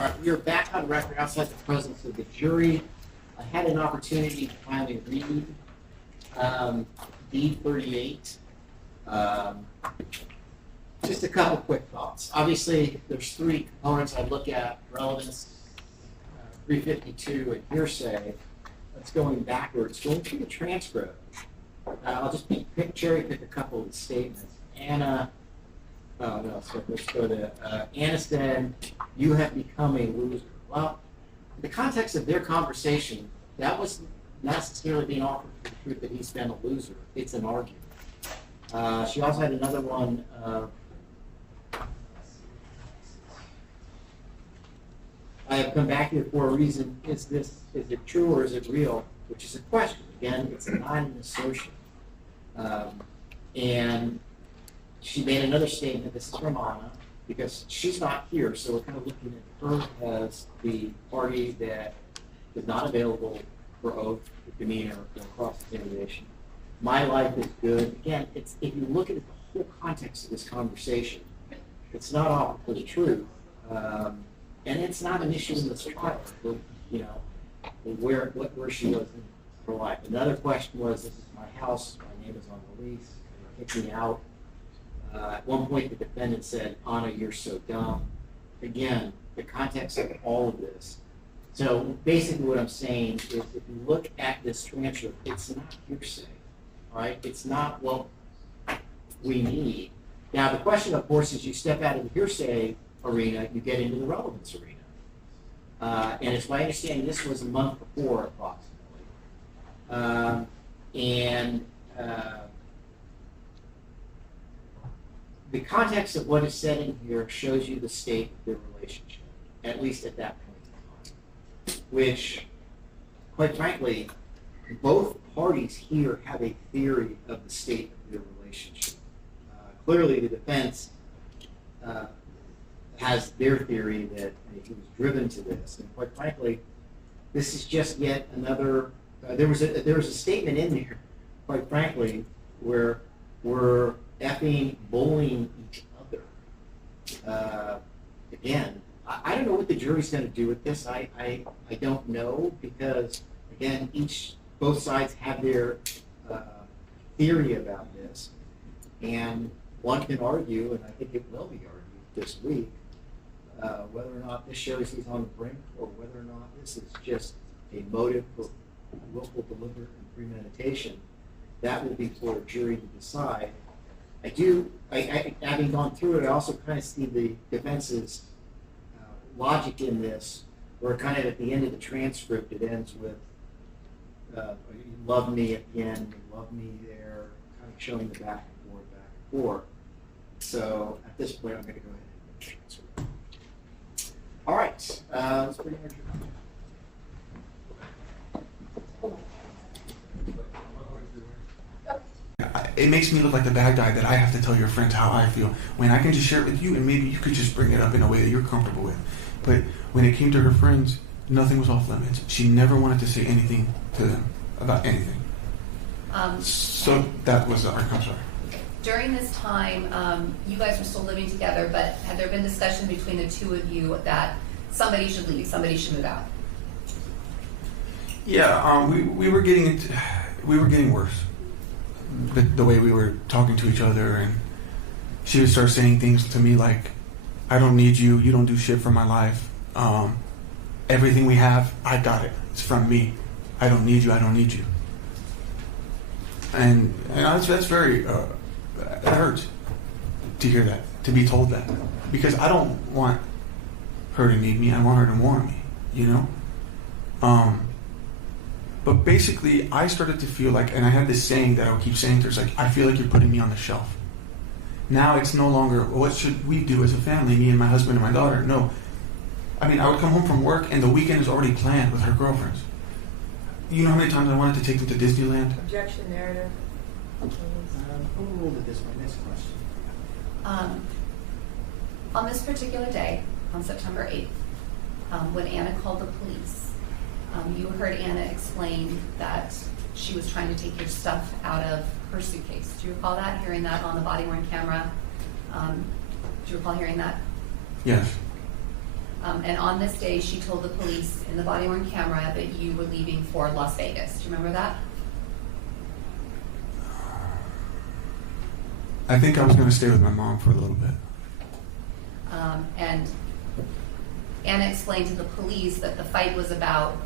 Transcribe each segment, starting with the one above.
All right, we are back on record outside the presence of the jury. I had an opportunity to finally read D38. Just a couple quick thoughts. Obviously, there's three components I look at: relevance, 352, and hearsay. That's going backwards. Going through the transcript, I'll just cherry pick a couple of the statements. Anna. Oh no, so let's go to Anna said, "You have become a loser." Well, in the context of their conversation, that wasn't necessarily being offered for the truth that he's been a loser. It's an argument. She also had another one. I have come back here for a reason. Is it true or is it real? Which is a question. Again, it's not an assertion. And she made another statement. This is from Anna, because she's not here, so we're kind of looking at her as the party that is not available for oath, demeanor, or cross-examination. My life is good. Again, it's if you look at the whole context of this conversation, it's not offered for the truth, and it's not an issue in this trial. You know, where she was in her life. Another question was, "This is my house. My name is on the lease. Kick me out." At one point, the defendant said, "Anna, you're so dumb." Again, the context of all of this. So basically what I'm saying is if you look at this transcript, it's not hearsay, right? It's not what we need. Now, the question, of course, is you step out of the hearsay arena, you get into the relevance arena. And it's my understanding this was a month before, approximately. The context of what is said in here shows you the state of their relationship, at least at that point in time, which, quite frankly, both parties here have a theory of the state of their relationship. Clearly, the defense has their theory that he was driven to this, and quite frankly, this is just yet another. There was a statement in there, quite frankly, where we're effing bullying each other. Again, I don't know what the jury's going to do with this. I don't know, because again, both sides have their theory about this, and one can argue, and I think it will be argued this week, whether or not this shows he's on the brink, or whether or not this is just a motive for willful, deliberate, and premeditation. That will be for a jury to decide. Having gone through it, I also kind of see the defense's logic in this, where kind of at the end of the transcript, it ends with, "You love me at the end, you love me there," kind of showing the back and forth. So at this point, I'm going to go ahead and transfer. All right, let's bring in our jury. It makes me look like the bad guy that I have to tell your friends how I feel, when I can just share it with you, and maybe you could just bring it up in a way that you're comfortable with. But when it came to her friends, nothing was off limits. She never wanted to say anything to them about anything. So that was our concern. During this time, you guys were still living together, but had there been discussion between the two of you that somebody should leave, somebody should move out? Yeah, we were getting worse. The way we were talking to each other, and she would start saying things to me like, "I don't need you. You don't do shit for my life. Everything we have, I got it. It's from me. I don't need you. I don't need you." And that's very it hurts to hear that, to be told that, because I don't want her to need me. I want her to want me. You know. But basically, I started to feel like, and I had this saying that I would keep saying to her, it's like, "I feel like you're putting me on the shelf." Now it's no longer, what should we do as a family, me and my husband and my daughter? No. I mean, I would come home from work, and the weekend is already planned with her girlfriends. You know how many times I wanted to take them to Disneyland? Objection, narrative. Who ruled at this point? Next question. On this particular day, on September 8th, when Anna called the police, you heard Anna explain that she was trying to take your stuff out of her suitcase. Do you recall that, hearing that on the body-worn camera? Do you recall hearing that? Yes. And on this day, she told the police in the body-worn camera that you were leaving for Las Vegas. Do you remember that? I think I was going to stay with my mom for a little bit. And Anna explained to the police that the fight was about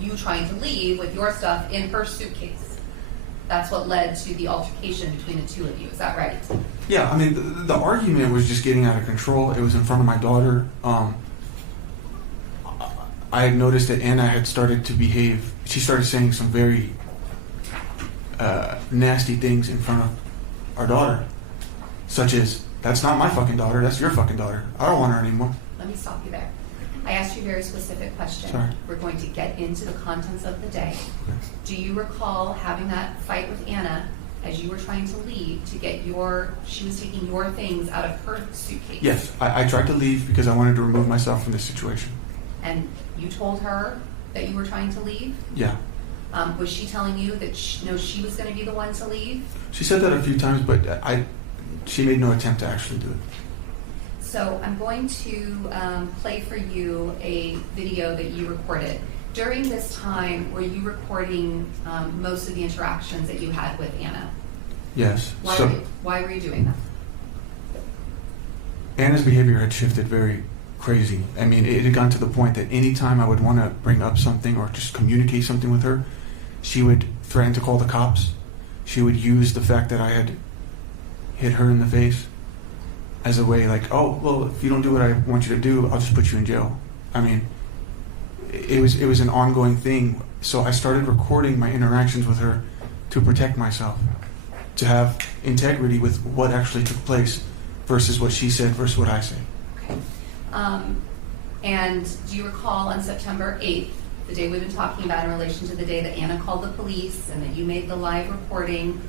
you trying to leave with your stuff in her suitcase. That's what led to the altercation between the two of you. Is that right? Yeah, I mean, the argument was just getting out of control. It was in front of my daughter. I had noticed that Anna had started to behave. She started saying some very nasty things in front of our daughter, such as, "That's not my fucking daughter, that's your fucking daughter. I don't want her anymore." Let me stop you there. I asked you a very specific question. Sorry. We're going to get into the contents of the day. Do you recall having that fight with Anna as you were trying to leave to get she was taking your things out of her suitcase? Yes, I tried to leave because I wanted to remove myself from this situation. And you told her that you were trying to leave? Yeah. Was she telling you that she was going to be the one to leave? She said that a few times, but she made no attempt to actually do it. So I'm going to play for you a video that you recorded. During this time, were you recording most of the interactions that you had with Anna? Yes. Why were you doing that? Anna's behavior had shifted very crazy. I mean, it had gotten to the point that anytime I would want to bring up something or just communicate something with her, she would threaten to call the cops. She would use the fact that I had hit her in the face as a way like, "Oh, well, if you don't do what I want you to do, I'll just put you in jail." I mean, it was an ongoing thing. So I started recording my interactions with her to protect myself, to have integrity with what actually took place versus what she said versus what I said. Okay. And do you recall on September 8th, the day we've been talking about in relation to the day that Anna called the police and that you made the live recording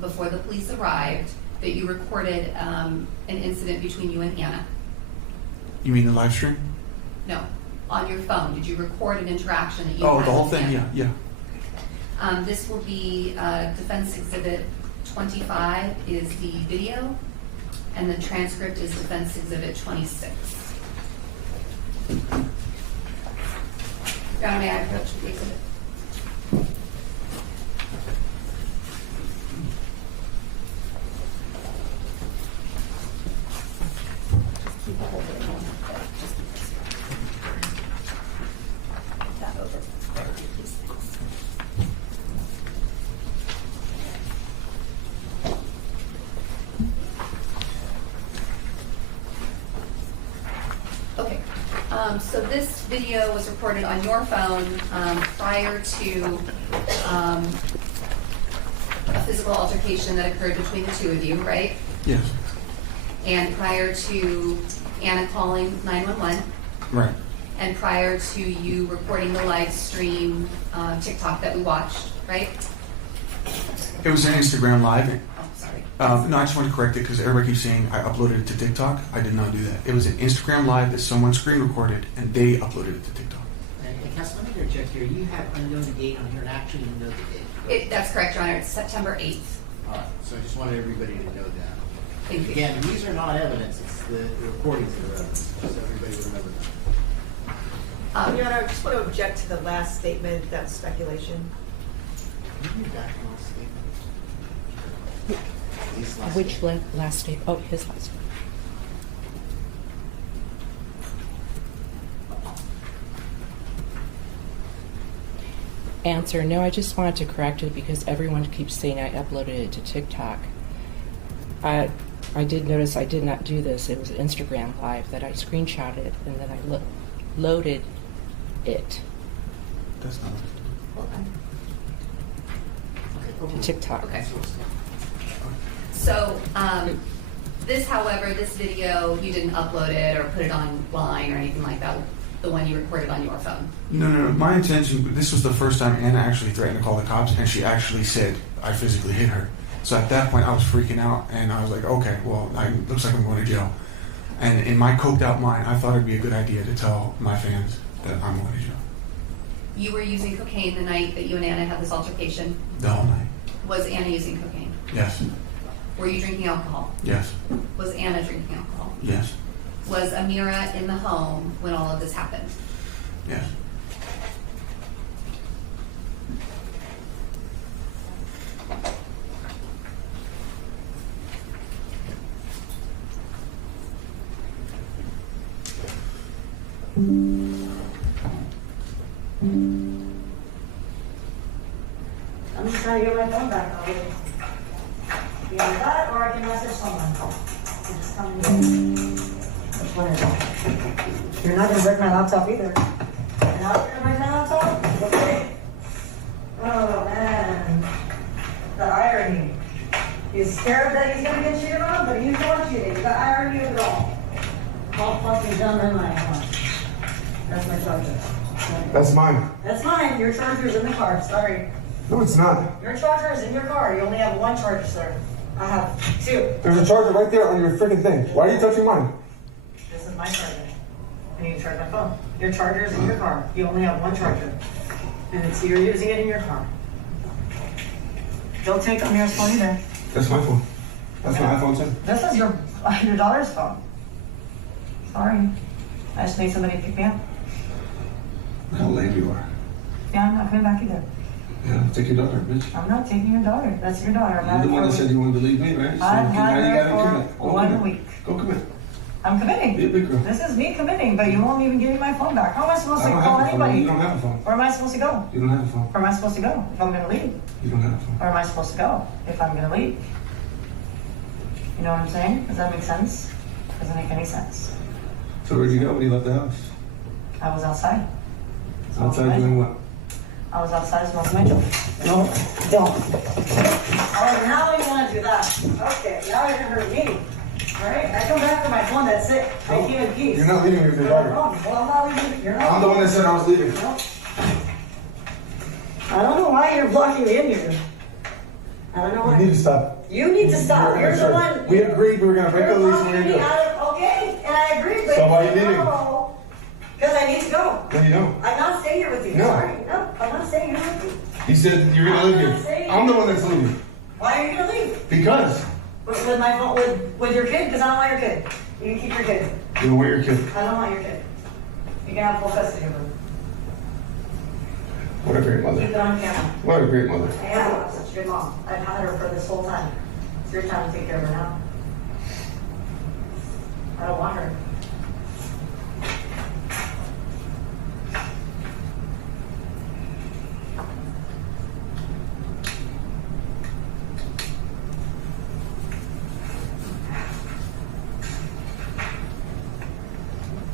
before the police arrived, that you recorded an incident between you and Anna? You mean the live stream? No, on your phone. Did you record an interaction that you Oh, had the whole with thing? Anna? Yeah. This will be Defense Exhibit 25 is the video, and the transcript is Defense Exhibit 26. Your Honor, may I approach the exhibit? Keep holding it on there, just in case. That over. There, these things. Okay, so this video was recorded on your phone prior to a physical altercation that occurred between the two of you, right? Yes. And prior to Anna calling 911, Right. and prior to you recording the live stream TikTok that we watched, right? It was an Instagram live. Oh, sorry. No, I just want to correct it because everybody keeps saying I uploaded it to TikTok. I did not do that. It was an Instagram live that someone screen recorded and they uploaded it to TikTok. And Cass, let me interject here. You have unknown the date on here, and actually you know the date. That's correct, Your Honor. It's September 8th. All right, so I just wanted everybody to know that. Thank you. Again, these are not evidence, it's the recordings that are evidence, just so everybody remember that. Your Honor, I just want to object to the last statement, that's speculation. Can you read back the last statement? These last Which statement. last name? Oh, his last name. Answer, no, I just wanted to correct it because everyone keeps saying I uploaded it to TikTok. I did notice I did not do this. It was Instagram Live that I screenshotted and then I loaded it That's not Hold on. Okay, to TikTok. Okay. So, this, however, this video, you didn't upload it or put it online or anything like that, the one you recorded on your phone? No. My intention, this was the first time Anna actually threatened to call the cops and she actually said I physically hit her. So at that point I was freaking out and I was like, okay, well, looks like I'm going to jail. And in my coked out mind, I thought it'd be a good idea to tell my fans that I'm going to jail. You were using cocaine the night that you and Anna had this altercation. The whole night. Was Anna using cocaine? Yes. Were you drinking alcohol? Yes. Was Anna drinking alcohol? Yes. was Amira in the home when all of this happened? Yeah. I'm just trying to get my phone back. Either that or I can message someone. Just come and get it. Which one is it? You're not gonna break my laptop either. You're not gonna break my laptop? Okay. Oh man. The irony. He's scared that he's gonna get cheated on, but he's not cheating. The irony of it all. All fucking dumb in my account. That's my charger. That's mine. That's mine. Your charger's in the car. Sorry. No, it's not. Your charger is in your car. You only have one charger, sir. I have two. There's a charger right there on your freaking thing. Why are you touching mine? This is my charger. I need to charge my phone. Your charger is in your car. You only have one charger. And you're using it in your car. Don't take Amira's phone either. That's my phone. That's my iPhone too. This is your daughter's phone. Sorry. I just need somebody to pick me up. Look how lame you are. Yeah, I'm not coming back either. Yeah, take your daughter, bitch. I'm not taking your daughter. That's your daughter. You're the one that said you wanted to leave me, right? So I've now had you her gotta commit. for Go 1 commit. week. Go commit. I'm committing. Be a big girl. This is me committing, but you won't even give me my phone back. How am I supposed I to don't call have a phone. anybody? You don't have a phone. Where am I supposed to go? You don't have a phone. Where am I supposed to go if I'm going to leave? You don't have a phone. Where am I supposed to go if I'm going to leave? You know what I'm saying? Does that make sense? Doesn't make any sense. So where'd you go when you left the house? I was outside. Outside doing what? I was outside smoking my joint. No, don't. Oh, now you want to do that. Okay, now you're going to hurt me. All right? I come back to my phone, that's it. I keep in peace. You're not leaving me with your No daughter. problem. Well, I'm not leaving. You're not. I'm the one that said I was leaving. No. I don't know why you're blocking me in here. I don't know You why. need to stop. You need to stop. You're the Sure. one. We agreed we were going to break You're the lease and blocking we're going me to do it. out of, okay, and I agree, but. So why are you leaving? Because I need to go. No, you don't. I'm not staying here with you. No. Sorry. No, I'm not staying here with you. He said you're going to leave I'm not saying- here. I'm the one that's leaving. Why are you gonna leave? Because With my phone, with your kid? Because I don't want your kid. You can keep your kid. you know where your kid. I don't want your kid. You can have full custody of her. What a great Keep mother. it on camera. What a great mother. I am. I'm such a good mom. I've had her for this whole time. It's your time to take care of her now. I don't want her.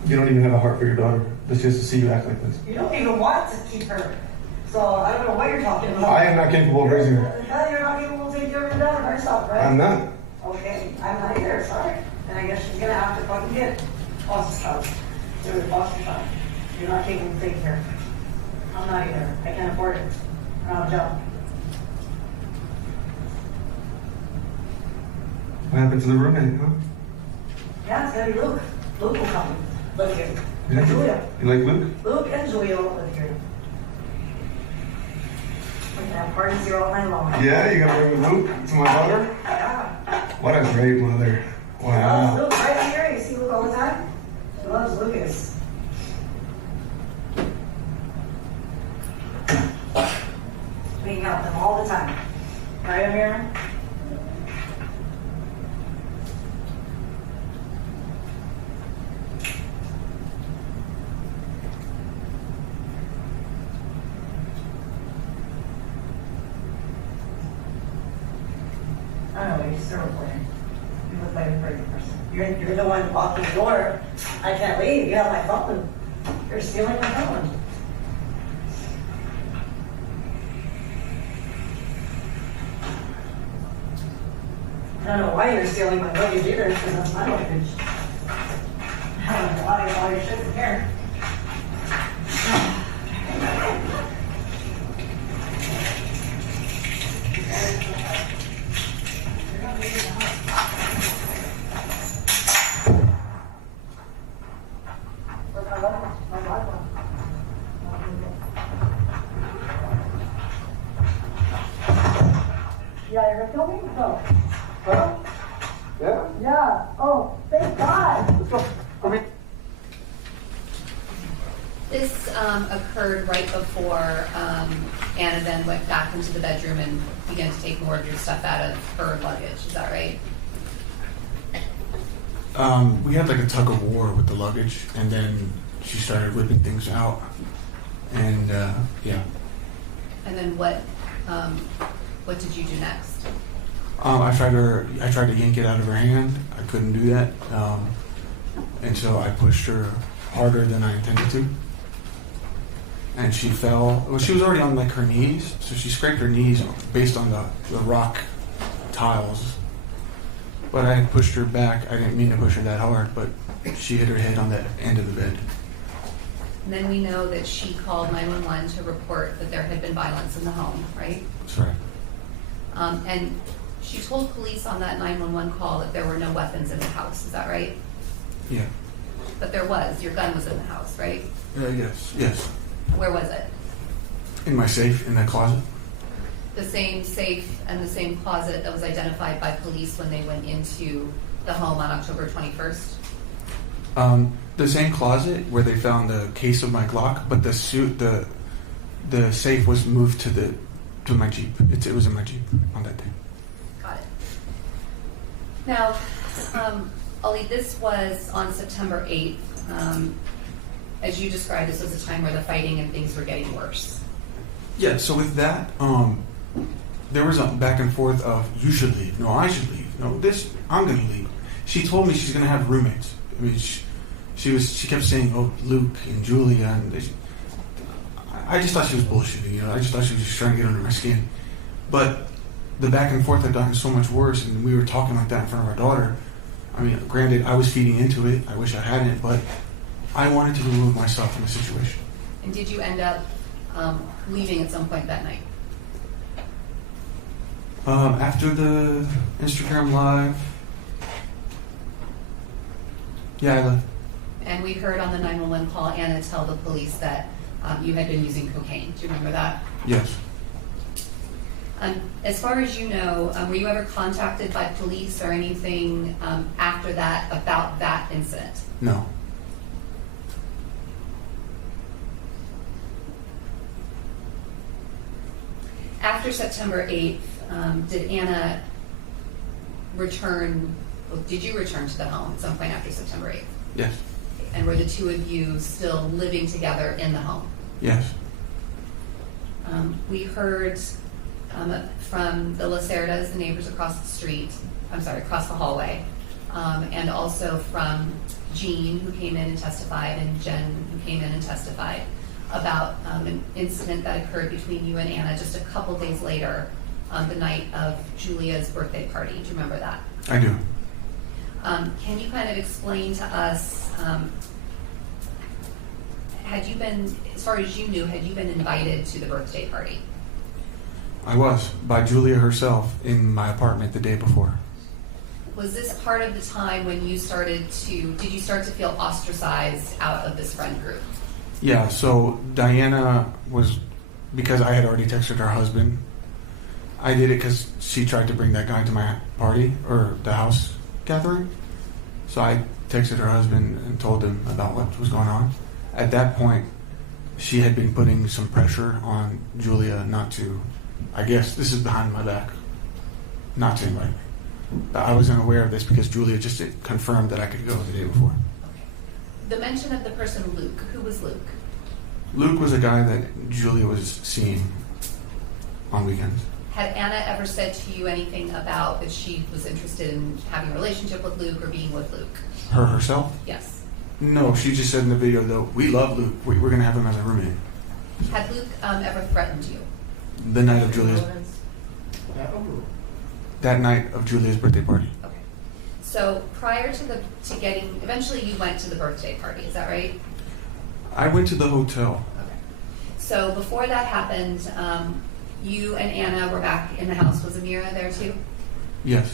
You don't even have a heart for your daughter. That's just to see you act like this. You don't even want to keep her. So I don't know what you're talking about. I am not capable of raising her. Hell, you're not capable of taking care of your daughter herself, right? I'm not. Okay, I'm not either, sorry. And I guess she's gonna have to fucking get foster child. You're a foster child. You're not capable of taking care of her. I'm not either. I can't afford it. I don't have a job. What happened to the roommate, huh? Yeah, it's gonna be Luke. Luke will come. Live here. You like, Julia. you like Luke? Luke and Julia will live here. We can have parties here all night long. Yeah, you're gonna bring Luke to my daughter? Yeah. What a great mother. She loves Wow. Luke right here. You see Luke all the time? She loves Lucas. We hang out with them all the time. Right, Amira? I don't know, you're still playing. You look like a crazy person. You're the one walking the door. I can't leave. You have my phone. You're stealing my phone. I don't know why you're stealing my luggage either, because that's my luggage. I don't know why all your shit's in here. Where's my Wi-Fi? My Wi-Fi. Yeah, you're gonna kill me? No. Huh? Yeah? Yeah. Oh, thank God. Let's go. Okay. This occurred right before Anna then went back into the bedroom and began to take more of your stuff out of her luggage. Is that right? We had like a tug of war with the luggage, and then she started whipping things out, and yeah. And then what did you do next? I tried to yank it out of her hand. I couldn't do that, and so I pushed her harder than I intended to, and she fell. Well, she was already on like her knees, so she scraped her knees based on the rock tiles. But I pushed her back. I didn't mean to push her that hard, but she hit her head on that end of the bed. And then we know that she called 911 to report that there had been violence in the home, right? That's right. And she told police on that 911 call that there were no weapons in the house. Is that right? Yeah. But there was. Your gun was in the house, right? Yes. Yes. Where was it? In my safe, in the closet. The same safe and the same closet that was identified by police when they went into the home on October 21st? The same closet where they found the case of my Glock, but the safe was moved to my Jeep. It was in my Jeep on that day. Got it. Now, Ali, this was on September 8th. As you described, this was a time where the fighting and things were getting worse. Yeah. So with that, there was a back and forth of you should leave, no, I should leave, no, I'm going to leave. She told me she's going to have roommates. I mean, she kept saying, oh, Luke and Julia, and I just thought she was bullshitting, I just thought she was just trying to get under my skin. But the back and forth had gotten so much worse, and we were talking like that in front of our daughter. I mean, granted, I was feeding into it. I wish I hadn't, but I wanted to remove myself from the situation. And did you end up leaving at some point that night? After the Instagram Live, yeah, I left. And we heard on the 911 call Anna tell the police that you had been using cocaine. Do you remember that? Yes. As far as you know, were you ever contacted by police or anything after that about that incident? No. After September 8th, did Anna return, did you return to the home at some point after September 8th? Yes. And were the two of you still living together in the home? Yes. We heard from the Lacerdas, the neighbors across the street, across the hallway, and also from Jean, who came in and testified, and Jen, who came in and testified, about an incident that occurred between you and Anna just a couple days later on the night of Julia's birthday party. Do you remember that? I do. Can you kind of explain to us, had you been, as far as you knew, had you been invited to the birthday party? I was, by Julia herself in my apartment the day before. Was this part of the time when you did you start to feel ostracized out of this friend group? Yeah, so Diana was, because I had already texted her husband, I did it because she tried to bring that guy to my party, or the house gathering. So I texted her husband and told him about what was going on. At that point, she had been putting some pressure on Julia not to, I guess this is behind my back, not to invite me. I was unaware of this because Julia just confirmed that I could go the day before. The mention of the person Luke, who was Luke? Luke was a guy that Julia was seeing on weekends. Had Anna ever said to you anything about that she was interested in having a relationship with Luke or being with Luke? Her herself? Yes. No, she just said in the video, though, we love Luke. We're going to have him as a roommate. Had Luke ever threatened you? The night of Julia's, that night of Julia's birthday party. Okay. So prior to eventually you went to the birthday party, is that right? I went to the hotel. Okay. So before that happened, you and Anna were back in the house. Was Amira there too? Yes.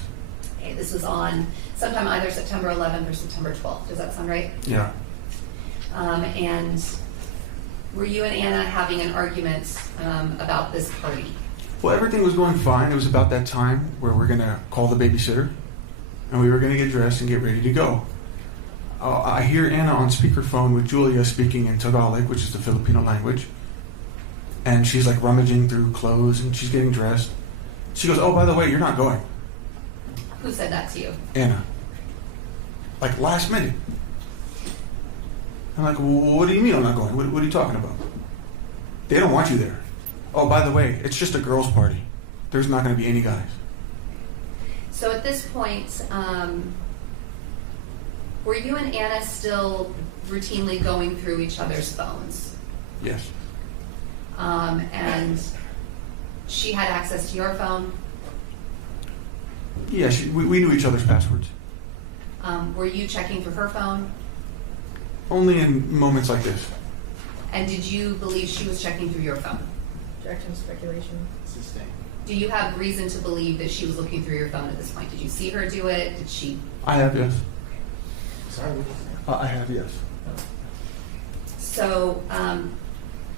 Okay, this was on sometime either September 11th or September 12th. Does that sound right? Yeah. And were you and Anna having an argument about this party? Well, everything was going fine. It was about that time where we're going to call the babysitter, and we were going to get dressed and get ready to go. I hear Anna on speakerphone with Julia speaking in Tagalog, which is the Filipino language. And she's like rummaging through clothes and she's getting dressed. She goes, "Oh, by the way, you're not going." Who said that to you? Anna. Like last minute. I'm like, "Well, what do you mean I'm not going? What are you talking about? They don't want you there. Oh, by the way, it's just a girls' party. There's not going to be any guys." So at this point, were you and Anna still routinely going through each other's phones? Yes. And she had access to your phone? Yeah, we knew each other's passwords. Were you checking through her phone? Only in moments like this. And did you believe she was checking through your phone? Objection, speculation. Sustained. Do you have reason to believe that she was looking through your phone at this point? Did you see her do it? Did she? I have, yes. Sorry, what did you say? I have, yes. So,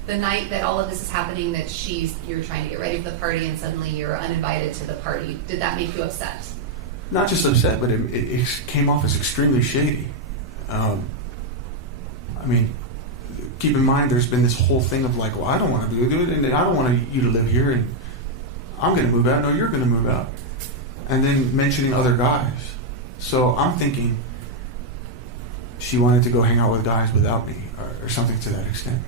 the night that all of this is happening, that you're trying to get ready for the party and suddenly you're uninvited to the party, did that make you upset? Not just upset, but it came off as extremely shady. I mean, keep in mind, there's been this whole thing of like, well, I don't want to do it, and I don't want you to live here, and I'm going to move out. No, you're going to move out. And then mentioning other guys. So I'm thinking she wanted to go hang out with guys without me, or something to that extent.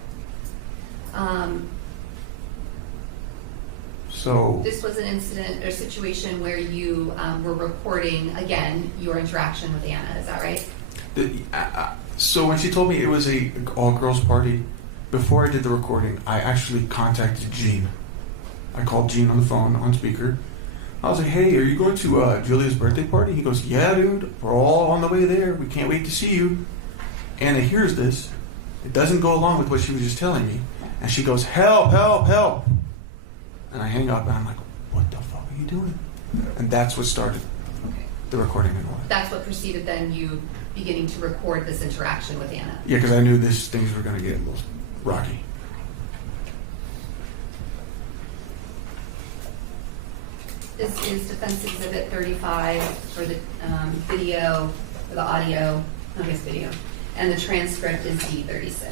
So This was an incident or situation where you were recording, again, your interaction with Anna, is that right? So when she told me it was a all-girls party, before I did the recording, I actually contacted Gene. I called Gene on the phone, on speaker. I was like, "Hey, are you going to Julia's birthday party?" He goes, "Yeah, dude, we're all on the way there. We can't wait to see you." Anna hears this. It doesn't go along with what she was just telling me. And she goes, "Help, help, help." And I hang up and I'm like, "What the fuck are you doing?" And that's what started Okay. the recording and all that. That's what preceded then you beginning to record this interaction with Anna. Yeah, because I knew things were going to get a little rocky. This is Defense Exhibit 35 for the video, for the audio, I guess video, and the transcript is D36.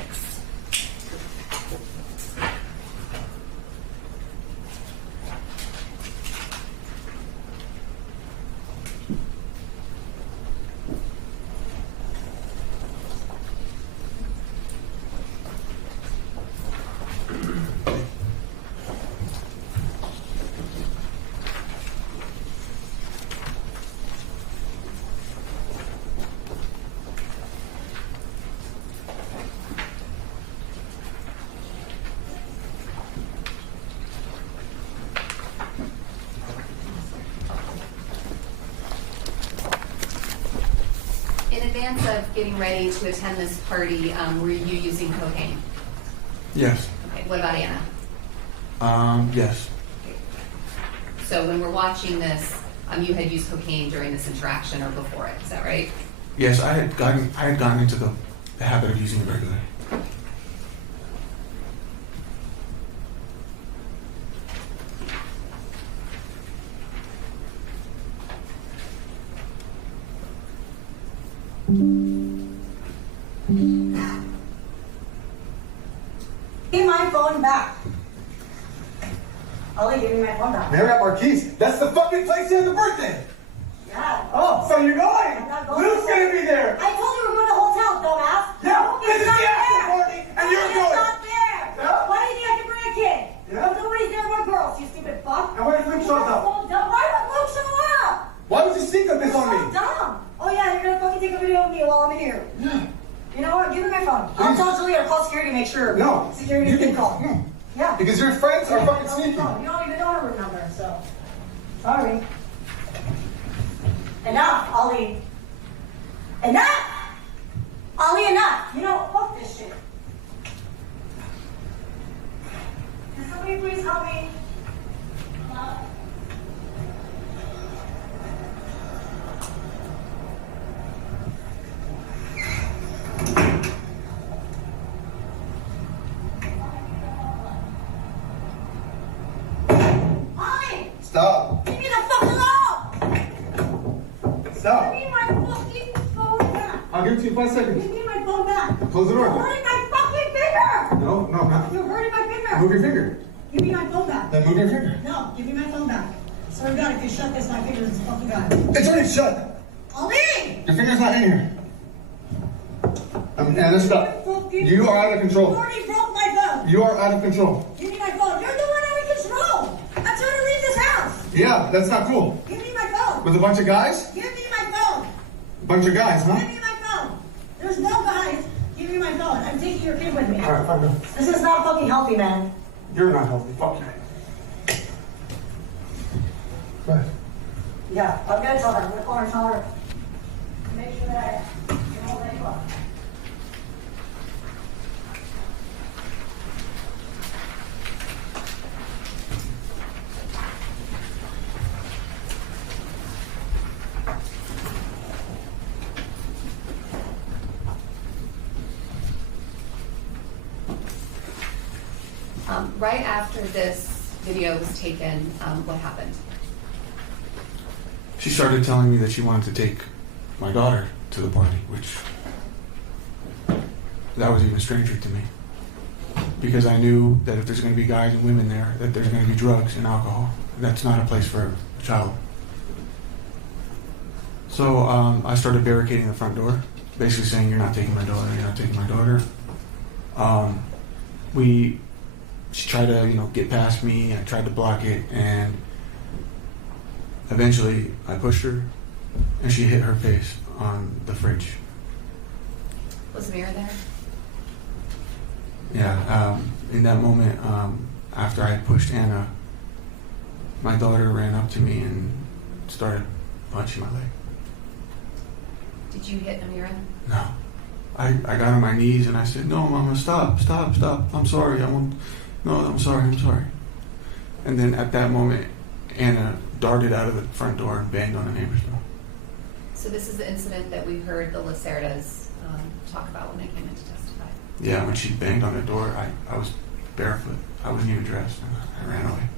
In advance of getting ready to attend this party, were you using cocaine? Yes. Okay, what about Anna? Yes. So when we're watching this, you had used cocaine during this interaction or before it, is that right? Yes, I had gotten into the habit of using it regularly. Give me my phone back. Ollie, give me my phone back. Marriott Marquise, that's the fucking place you had the birthday. Yeah. Oh, so you're going? I'm not going. Luke's gonna be there. I told you we're going to the hotel, dumbass. Yeah, Luke this is not the after there. party, and Luke you're is going. not there. Yeah? Why do you think I can bring a kid? Yeah? Nobody's there but girls, you stupid fuck. And where if Luke shows up? So dumb. Why would Luke show up? Why would you sneak up this on So me? dumb. Oh yeah, you're gonna fucking take a video of me while I'm here. Yeah. You know what? Give me my phone. I'll Please. tell Julia to call security to make sure. No. Security You can can call. Hmm. Yeah. Because your friends are fucking I'll sneaky. call. You don't even know her room number, so. Sorry. Enough, Ollie. Enough! Ollie, enough! You know, fuck this shit. Can somebody please help me? Ollie! Stop. Leave me the fuck alone! Stop. Give me my fucking phone back! I'll give it to you in 5 seconds. Give me my phone back. Close the door. You're hurting my fucking finger. No, no, I'm not. You're hurting my finger. Move your finger. Give me my phone back. Then move your finger. No, give me my phone back. Swear to God, if you shut this, my finger is fucking gone. It's already shut. Ali! Your finger's not in here. Anna, stop. You are out of You control. already broke my phone. You are out of control. Give me my phone. You're the one out of control. I'm trying to leave this house. Yeah, that's not cool. Give me my phone. With a bunch of guys? Give me my phone. A bunch of guys, Give huh? me my phone. There's no guys. Give me my phone. I'm taking your kid with me. Alright, fine, go. This is not fucking healthy, man. You're not healthy. Fuck you. Go ahead. Yeah, I'm gonna tell her. I'm gonna call her and tell her. Make sure that I don't let you up. Right after this video was taken, what happened? She started telling me that she wanted to take my daughter to the party, which that was even stranger to me. Because I knew that if there's going to be guys and women there, that there's going to be drugs and alcohol. That's not a place for a child. So I started barricading the front door, basically saying, "You're not taking my daughter. You're not taking my daughter." She tried to, get past me. I tried to block it, and eventually I pushed her, and she hit her face on the fridge. Was Amira there? Yeah. In that moment, after I had pushed Anna, my daughter ran up to me and started punching my leg. Did you hit Amira? No. I got on my knees and I said, "No, Mama, stop. I'm sorry. No, I'm sorry. And then at that moment, Anna darted out of the front door and banged on the neighbor's door. So this is the incident that we heard the Lacerdas talk about when they came in to testify. Yeah, when she banged on the door, I was barefoot. I wasn't even dressed, and I ran away.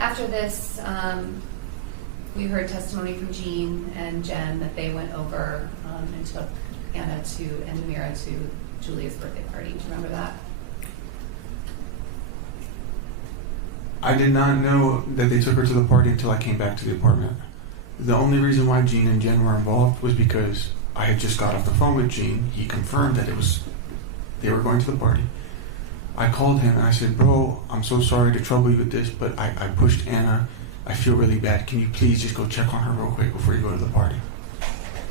After this, we heard testimony from Jean and Jen that they went over and took Anna and Amira to Julia's birthday party. Do you remember that? I did not know that they took her to the party until I came back to the apartment. The only reason why Jean and Jen were involved was because I had just got off the phone with Jean. He confirmed that they were going to the party. I called him and I said, "Bro, I'm so sorry to trouble you with this, but I pushed Anna. I feel really bad. Can you please just go check on her real quick before you go to the party?"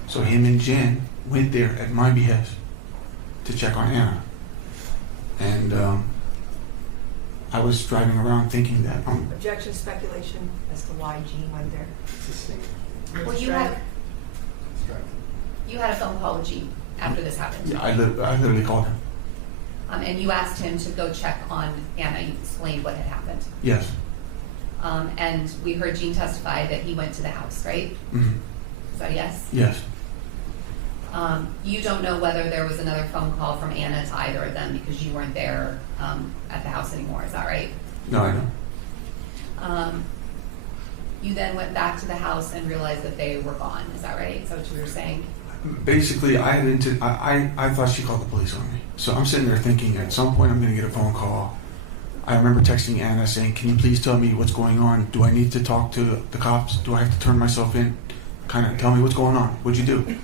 So him and Jen went there at my behest to check on Anna. And I was driving around thinking that Objection, speculation as to why Jean went there. Well, you had a phone call with Jean after this happened. I literally called him. And you asked him to go check on Anna. You explained what had happened. Yes. And we heard Jean testify that he went to the house, right? Mm-hmm. Is that a yes? Yes. You don't know whether there was another phone call from Anna to either of them because you weren't there at the house anymore. Is that right? No, I know. You then went back to the house and realized that they were gone. Is that right? Is that what you were saying? Basically, I thought she called the police on me. So I'm sitting there thinking at some point I'm going to get a phone call. I remember texting Anna saying, "Can you please tell me what's going on? Do I need to talk to the cops? Do I have to turn myself in? Kind of tell me what's going on. What'd you do?"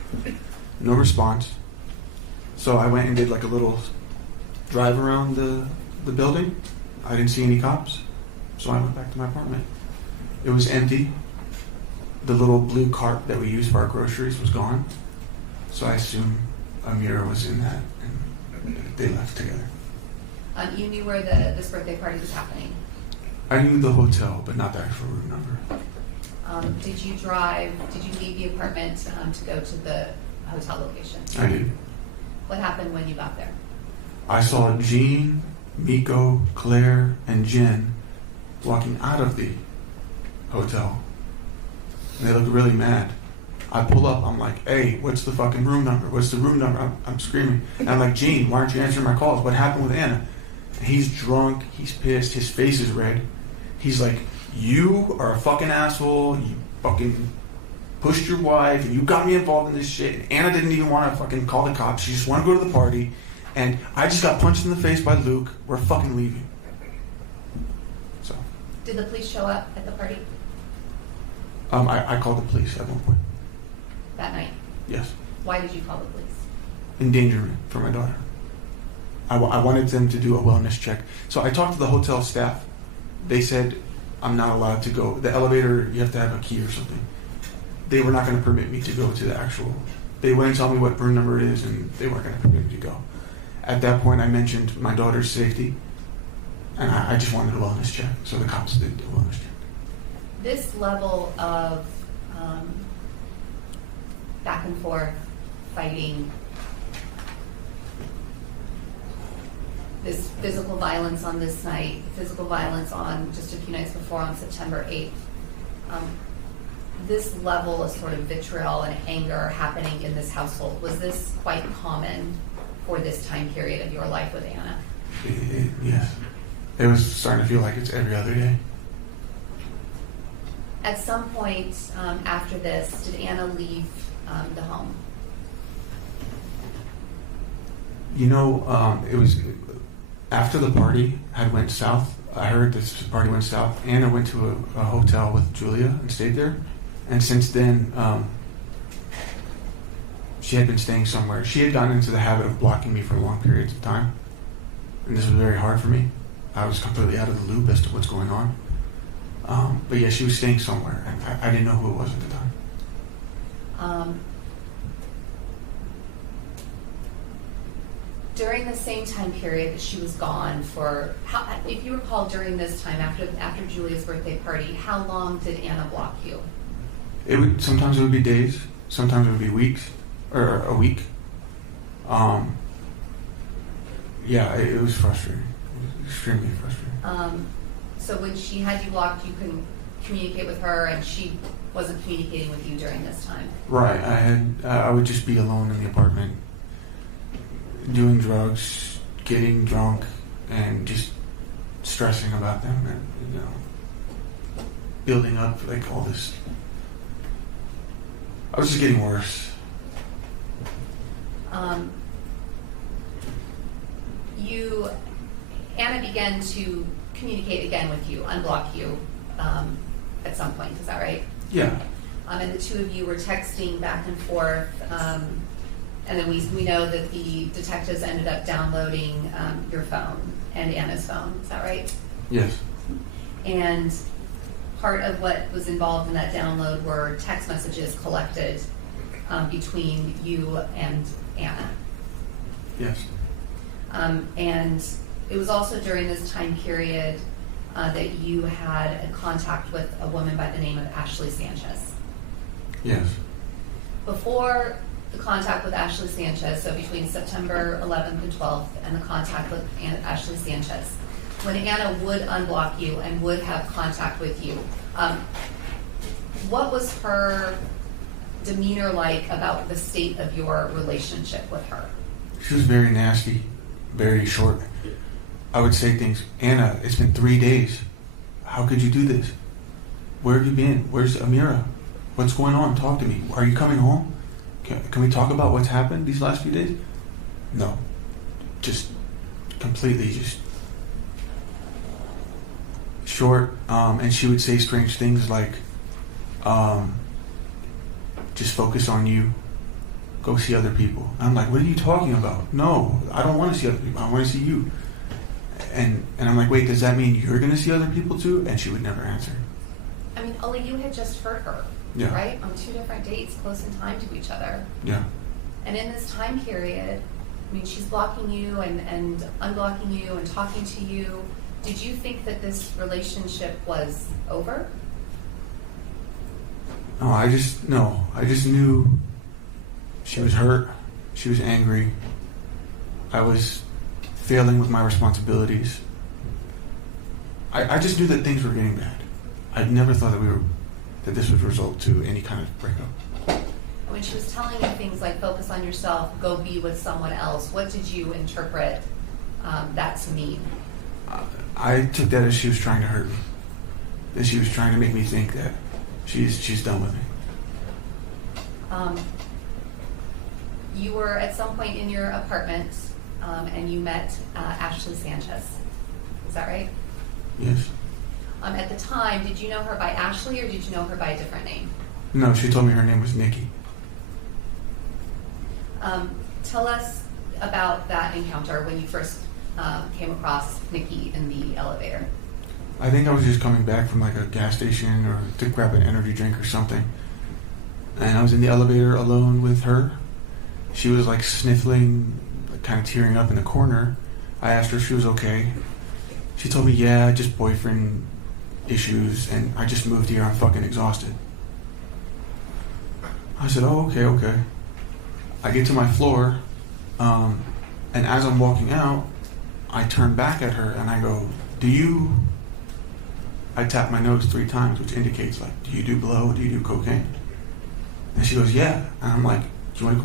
No response. So I went and did like a little drive around the building. I didn't see any cops. So I went back to my apartment. It was empty. The little blue cart that we used for our groceries was gone. So I assume Amira was in that and they left together. You knew where this birthday party was happening. I knew the hotel, but not the actual room number. Did you leave the apartment to go to the hotel location? I did. What happened when you got there? I saw Jean, Miko, Claire, and Jen walking out of the hotel. And they looked really mad. I pull up, I'm like, "Hey, what's the fucking room number? What's the room number?" I'm screaming. And I'm like, "Gene, why aren't you answering my calls? What happened with Anna?" And he's drunk, he's pissed, his face is red. He's like, "You are a fucking asshole, you fucking pushed your wife, and you got me involved in this shit. And Anna didn't even want to fucking call the cops. She just wanted to go to the party. And I just got punched in the face by Luke. We're fucking leaving. So, Did the police show up at the party I called the police at one point. that night? Yes. Why did you call the police? Endangerment for my daughter. I wanted them to do a wellness check. So I talked to the hotel staff. They said I'm not allowed to go. The elevator, you have to have a key or something. They were not going to permit me to go to the actual. They wouldn't tell me what room number it is, and they weren't going to permit me to go. At that point, I mentioned my daughter's safety, and I just wanted a wellness check. So the cops did a wellness check. This level of back and forth fighting, this physical violence on this night, physical violence on just a few nights before on September 8th, this level of sort of vitriol and anger happening in this household, was this quite common for this time period of your life with Anna? Yes. It was starting to feel like it's every other day. At some point after this, did Anna leave the home? You know, it was after the party had went south. I heard this party went south. Anna went to a hotel with Julia and stayed there. And since then, she had been staying somewhere. She had gotten into the habit of blocking me for long periods of time. And this was very hard for me. I was completely out of the loop as to what's going on. But yeah, she was staying somewhere, and I didn't know who it was at the time. During the same time period that she was gone for, if you recall, during this time after Julia's birthday party, how long did Anna block you? Sometimes it would be days, sometimes it would be weeks, or a week. Yeah, it was frustrating. It was extremely frustrating. So when she had you blocked, you couldn't communicate with her, and she wasn't communicating with you during this time? Right. I would just be alone in the apartment, doing drugs, getting drunk, and just stressing about them, and building up like all this. I was just getting worse. Anna began to communicate again with you, unblock you at some point, is that right? Yeah. And the two of you were texting back and forth, and then we know that the detectives ended up downloading your phone and Anna's phone, is that right? Yes. And part of what was involved in that download were text messages collected between you and Anna. Yes. And it was also during this time period that you had a contact with a woman by the name of Ashley Sanchez. Yes. Before the contact with Ashley Sanchez, so between September 11th and 12th, and the contact with Ashley Sanchez, when Anna would unblock you and would have contact with you, what was her demeanor like about the state of your relationship with her? She was very nasty, very short. I would say things, Anna, it's been 3 days. How could you do this? Where have you been? Where's Amira? What's going on? Talk to me. Are you coming home? Can we talk about what's happened these last few days? No. Just completely just short. And she would say strange things like, just focus on you. Go see other people. I'm like, what are you talking about? No, I don't want to see other people. I want to see you. And I'm like, wait, does that mean you're going to see other people too? And she would never answer. I mean, Oli, you had just heard her, Yeah. right? On 2 different dates, close in time to each other. Yeah. And in this time period, I mean, she's blocking you and unblocking you and talking to you. Did you think that this relationship was over? No, I just knew she was hurt. She was angry. I was failing with my responsibilities. I just knew that things were getting bad. I never thought that this would result to any kind of breakup. When she was telling you things like focus on yourself, go be with someone else, what did you interpret that to mean? I took that as she was trying to hurt me. That she was trying to make me think that she's done with me. You were at some point in your apartment, and you met Ashley Sanchez. Is that right? Yes. At the time, did you know her by Ashley or did you know her by a different name? No, she told me her name was Nikki. Tell us about that encounter when you first came across Nikki in the elevator. I think I was just coming back from like a gas station or to grab an energy drink or something. And I was in the elevator alone with her. She was like sniffling, like, kind of tearing up in the corner. I asked her if she was okay. She told me, yeah, just boyfriend issues, and I just moved here, I'm fucking exhausted. I said, oh, okay. I get to my floor, and as I'm walking out, I turn back at her and I go, I tap my nose 3 times, which indicates like, do you do blow? Do you do cocaine? And she goes, yeah. And I'm like, do you want to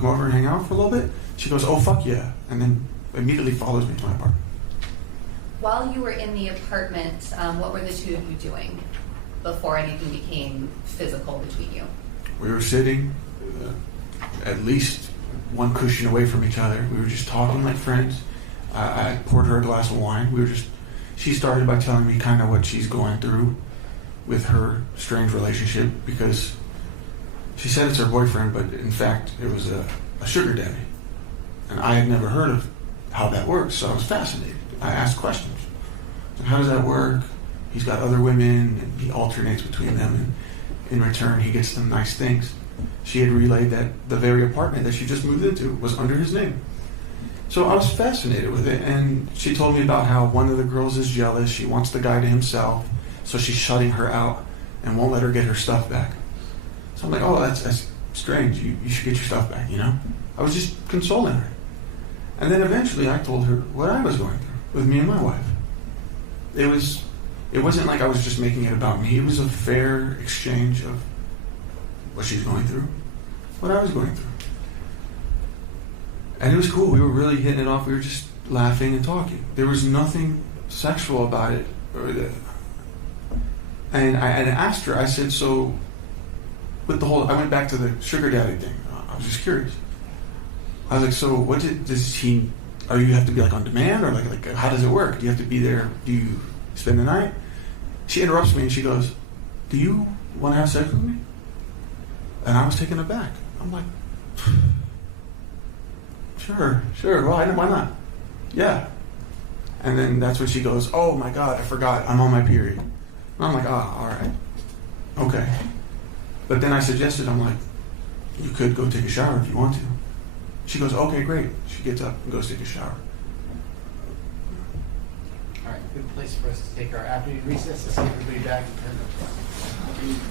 come over and hang out for a little bit? She goes, oh, fuck yeah. And then immediately follows me to my apartment. While you were in the apartment, what were the two of you doing before anything became physical between you? We were sitting at least one cushion away from each other. We were just talking like friends. I poured her a glass of wine. She started by telling me kind of what she's going through with her strange relationship, because she said it's her boyfriend, but in fact it was a sugar daddy. And I had never heard of how that works, so I was fascinated. I asked questions. Like, how does that work? He's got other women, and he alternates between them, and in return he gets them nice things. She had relayed that the very apartment that she just moved into was under his name. So I was fascinated with it, and she told me about how one of the girls is jealous. She wants the guy to himself, so she's shutting her out and won't let her get her stuff back. So I'm like, oh, that's strange. You should get your stuff back, you know? I was just consoling her. And then eventually I told her what I was going through with me and my wife. It wasn't like I was just making it about me. It was a fair exchange of what she's going through, what I was going through. And it was cool. We were really hitting it off. We were just laughing and talking. There was nothing sexual about it. And I asked her, I said, so with I went back to the sugar daddy thing. I was just curious. I was like, so are you have to be like on demand, or like how does it work? Do you have to be there? Do you spend the night? She interrupts me and she goes, do you want to have sex with me? And I was taken aback. I'm like, sure. Why not? Yeah. And then that's when she goes, oh my God, I forgot. I'm on my period. And I'm like, all right. Okay. But then I suggested, I'm like, you could go take a shower if you want to. She goes, okay, great. She gets up and goes take a shower. All right, good place for us to take our afternoon recess. Let's get everybody back in 10 minutes.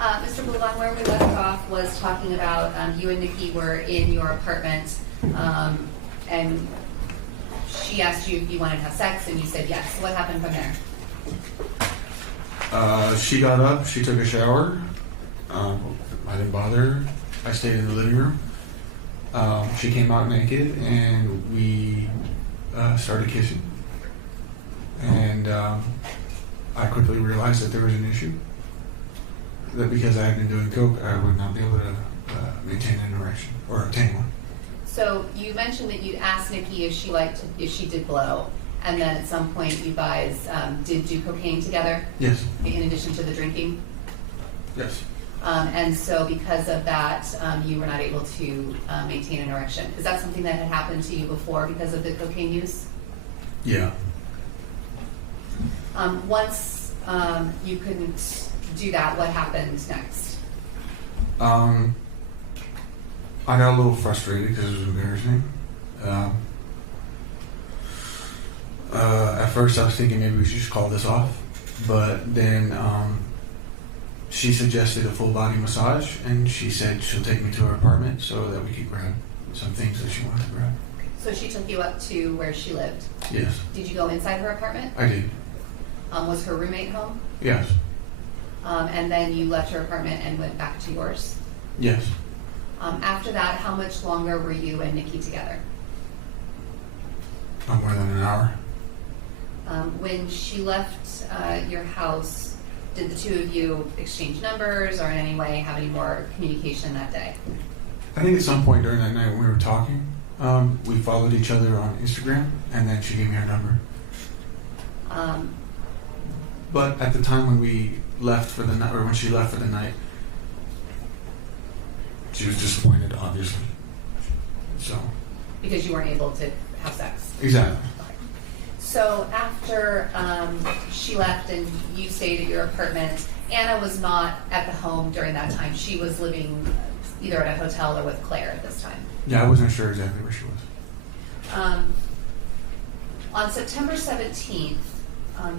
Mr. Abulaban, where we left off was talking about you and Nikki were in your apartment, and she asked you if you wanted to have sex, and you said yes. What happened from there? She got up, she took a shower. I didn't bother her. I stayed in the living room. She came out naked, and we started kissing. And I quickly realized that there was an issue. That because I had been doing coke, I would not be able to maintain an erection or obtain one. So you mentioned that you'd asked Nikki if she did blow, and then at some point you guys did do cocaine together, Yes. in addition to the drinking. Yes. And so because of that, you were not able to maintain an erection. Is that something that had happened to you before because of the cocaine use? Yeah. Once you couldn't do that, what happened next? I got a little frustrated because it was embarrassing. At first I was thinking maybe we should just call this off, but then she suggested a full body massage, and she said she'll take me to her apartment so that we could grab some things that she wanted to grab. So she took you up to where she lived. Yes, Did you go inside her apartment? I did. Was her roommate home? Yes. And then you left her apartment and went back to yours. Yes. After that, how much longer were you and Nikki together? Not more than an hour. When she left your house, did the two of you exchange numbers or in any way have any more communication that day? I think at some point during that night when we were talking, we followed each other on Instagram, and then she gave me her number. But at the time when we left for the night, or when she left for the night, she was disappointed, obviously. So. Because you weren't able to have sex. Exactly. So after she left and you stayed at your apartment, Anna was not at the home during that time. She was living either at a hotel or with Claire at this time. Yeah, I wasn't sure exactly where she was. On September 17th,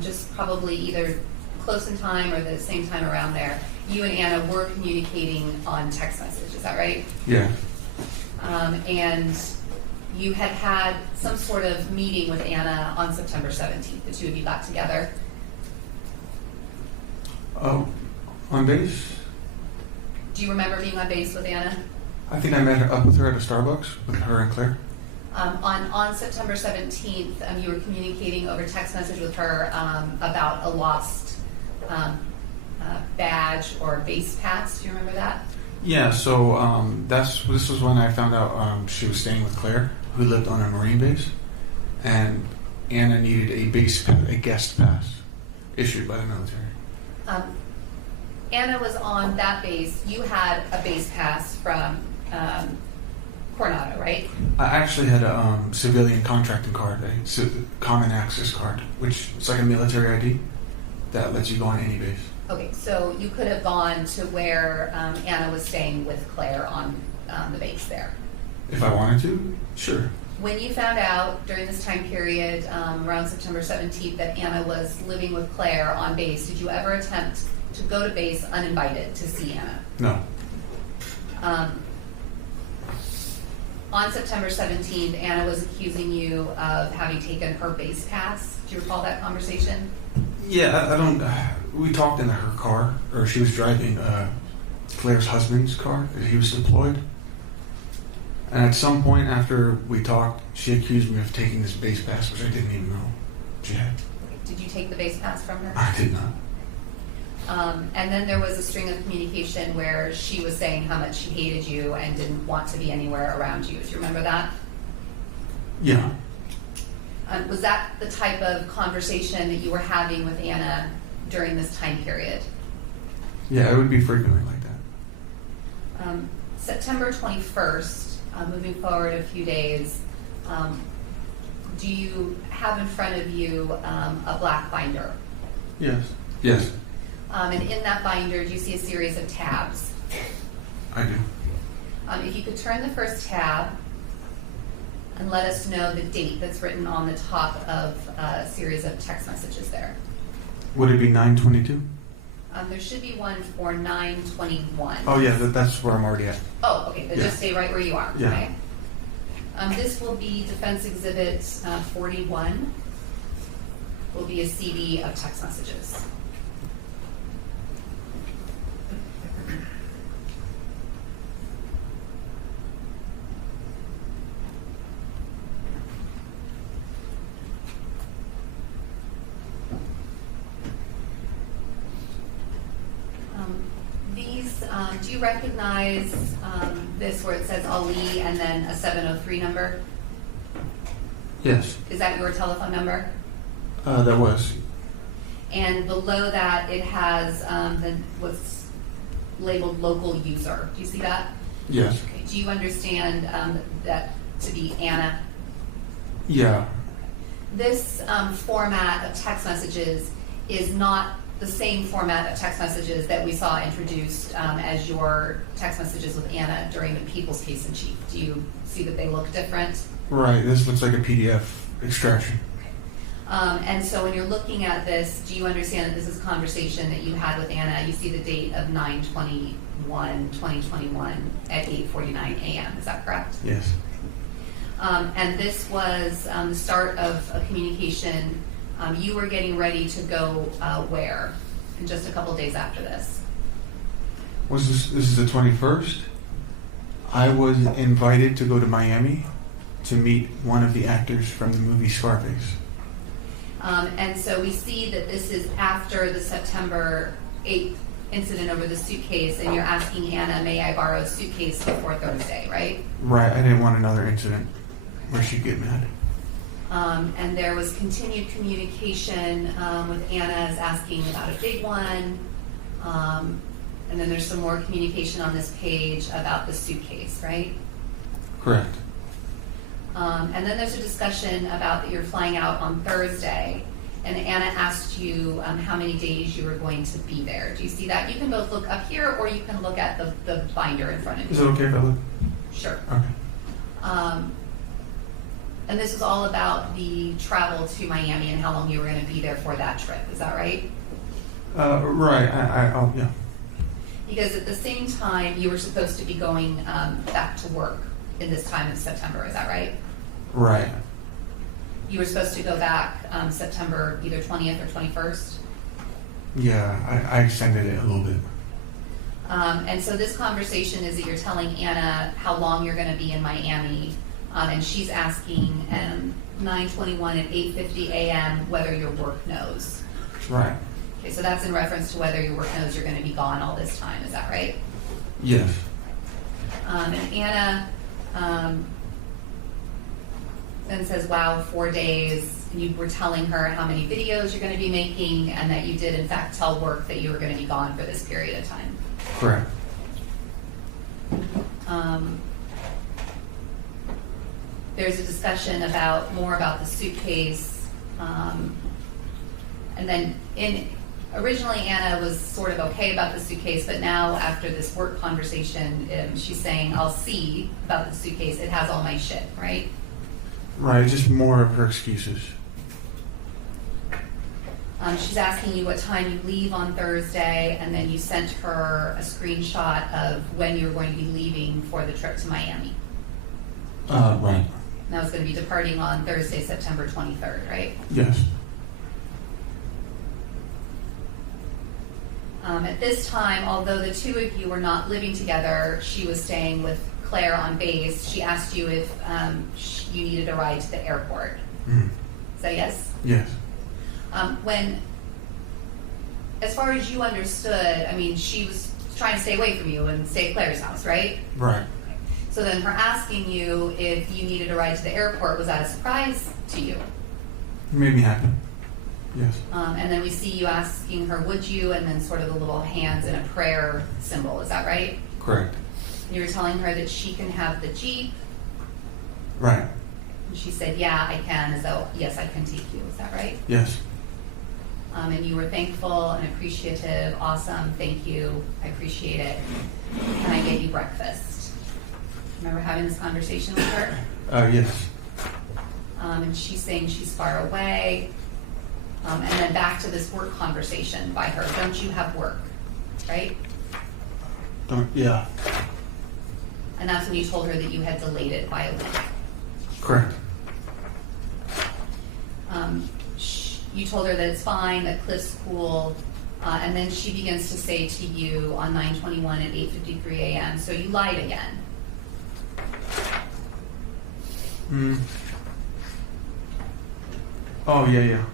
just probably either close in time or the same time around there, you and Anna were communicating on text message, is that right? Yeah. And you had had some sort of meeting with Anna on September 17th. The two of you got together. Oh, on base? Do you remember being on base with Anna? I think I met her up with her at a Starbucks with her and Claire. On September 17th, you were communicating over text message with her about a lost badge or base pass. Do you remember that? Yeah, so this was when I found out she was staying with Claire, who lived on a Marine base, and Anna needed a guest pass issued by the military. Anna was on that base. You had a base pass from Coronado, right? I actually had a civilian contracting card, a common access card, which is like a military ID that lets you go on any base. Okay, so you could have gone to where Anna was staying with Claire on the base there. If I wanted to, sure. When you found out during this time period, around September 17th, that Anna was living with Claire on base, did you ever attempt to go to base uninvited to see Anna? No. On September 17th, Anna was accusing you of having taken her base pass. Do you recall that conversation? Yeah, I don't. We talked in her car, or she was driving Claire's husband's car because he was deployed. And at some point after we talked, she accused me of taking this base pass, which I didn't even know she had. Did you take the base pass from her? I did not. And then there was a string of communication where she was saying how much she hated you and didn't want to be anywhere around you. Do you remember that? Yeah. Was that the type of conversation that you were having with Anna during this time period? Yeah, it would be frequently like that. September 21st, moving forward a few days, do you have in front of you a black binder? Yes. Yes, And in that binder, do you see a series of tabs? I do. If you could turn the first tab and let us know the date that's written on the top of a series of text messages there. Would it be 9/22? There should be one for 9/21. Oh yeah, that's where I'm already at. Oh, okay, then Yeah. just stay right where you are, Yeah. okay? This will be Defense Exhibit 41. Will be a CD of text messages. Do you recognize this where it says Ali and then a 703 number? Yes, Is that your telephone number? that was. And below that, it has what's labeled local user. Do you see that? Yes. Okay. Do you understand that to be Anna? Yeah. This format of text messages is not the same format of text messages that we saw introduced as your text messages with Anna during the People's Case in Chief. Do you see that they look different? Right. This looks like a PDF extraction. And so when you're looking at this, do you understand that this is a conversation that you had with Anna? You see the date of 9/21/2021 at 8:49 a.m. Is that correct? Yes. And this was the start of a communication. You were getting ready to go where? In just a couple days after this. Was this is the 21st? I was invited to go to Miami to meet one of the actors from the movie Scarface. And so we see that this is after the September 8th incident over the suitcase, and you're asking Anna, may I borrow a suitcase before Thursday, right? Right. I didn't want another incident where she'd get mad. And there was continued communication with Anna's asking about a big one. And then there's some more communication on this page about the suitcase, right? Correct. And then there's a discussion about that you're flying out on Thursday, and Anna asked you how many days you were going to be there. Do you see that? You can both look up here, or you can look at the binder in front of you. Is it okay if I look? Sure. Okay. And this is all about the travel to Miami and how long you were going to be there for that trip. Is that right? Right. I'll, yeah. Because at the same time, you were supposed to be going back to work in this time in September. Is that right? Right. You were supposed to go back September either 20th or 21st. Yeah, I extended it a little bit. And so this conversation is that you're telling Anna how long you're going to be in Miami, and she's asking 9:21 and 8:50 a.m. whether your work knows. Right. Okay, so that's in reference to whether your work knows you're going to be gone all this time. Is that right? Yes. And Anna then says, wow, 4 days. And you were telling her how many videos you're going to be making, and that you did in fact tell work that you were going to be gone for this period of time. Correct. There's a discussion more about the suitcase. And then originally Anna was sort of okay about the suitcase, but now after this work conversation, she's saying, I'll see about the suitcase. It has all my shit, right? Right, just more of her excuses. She's asking you what time you leave on Thursday, and then you sent her a screenshot of when you were going to be leaving for the trip to Miami. Right. And that was going to be departing on Thursday, September 23rd, right? Yes. At this time, although the two of you were not living together, she was staying with Claire on base. She asked you if you needed a ride to the airport. Mm. Is that yes? Yes. As far as you understood, I mean, she was trying to stay away from you and stay at Claire's house, right? Right. So then her asking you if you needed a ride to the airport, was that a surprise to you? It made me happy. Yes. And then we see you asking her, would you, and then sort of the little hands in a prayer symbol, is that right? Correct. And you were telling her that she can have the Jeep, Right. and she said, yeah, I can, as though, yes, I can take you, is that right? Yes. And you were thankful and appreciative, awesome, thank you, I appreciate it. Can I get you breakfast? Remember having this conversation with her? Yes. And she's saying she's far away. And then back to this work conversation by her. Don't you have work, right? Yeah, And that's when you told her that you had delayed it by a week. correct. You told her that it's fine, that Cliff's cool, and then she begins to say to you on 9/21 at 8:53 a.m., so you lied again. Mm. Oh, yeah.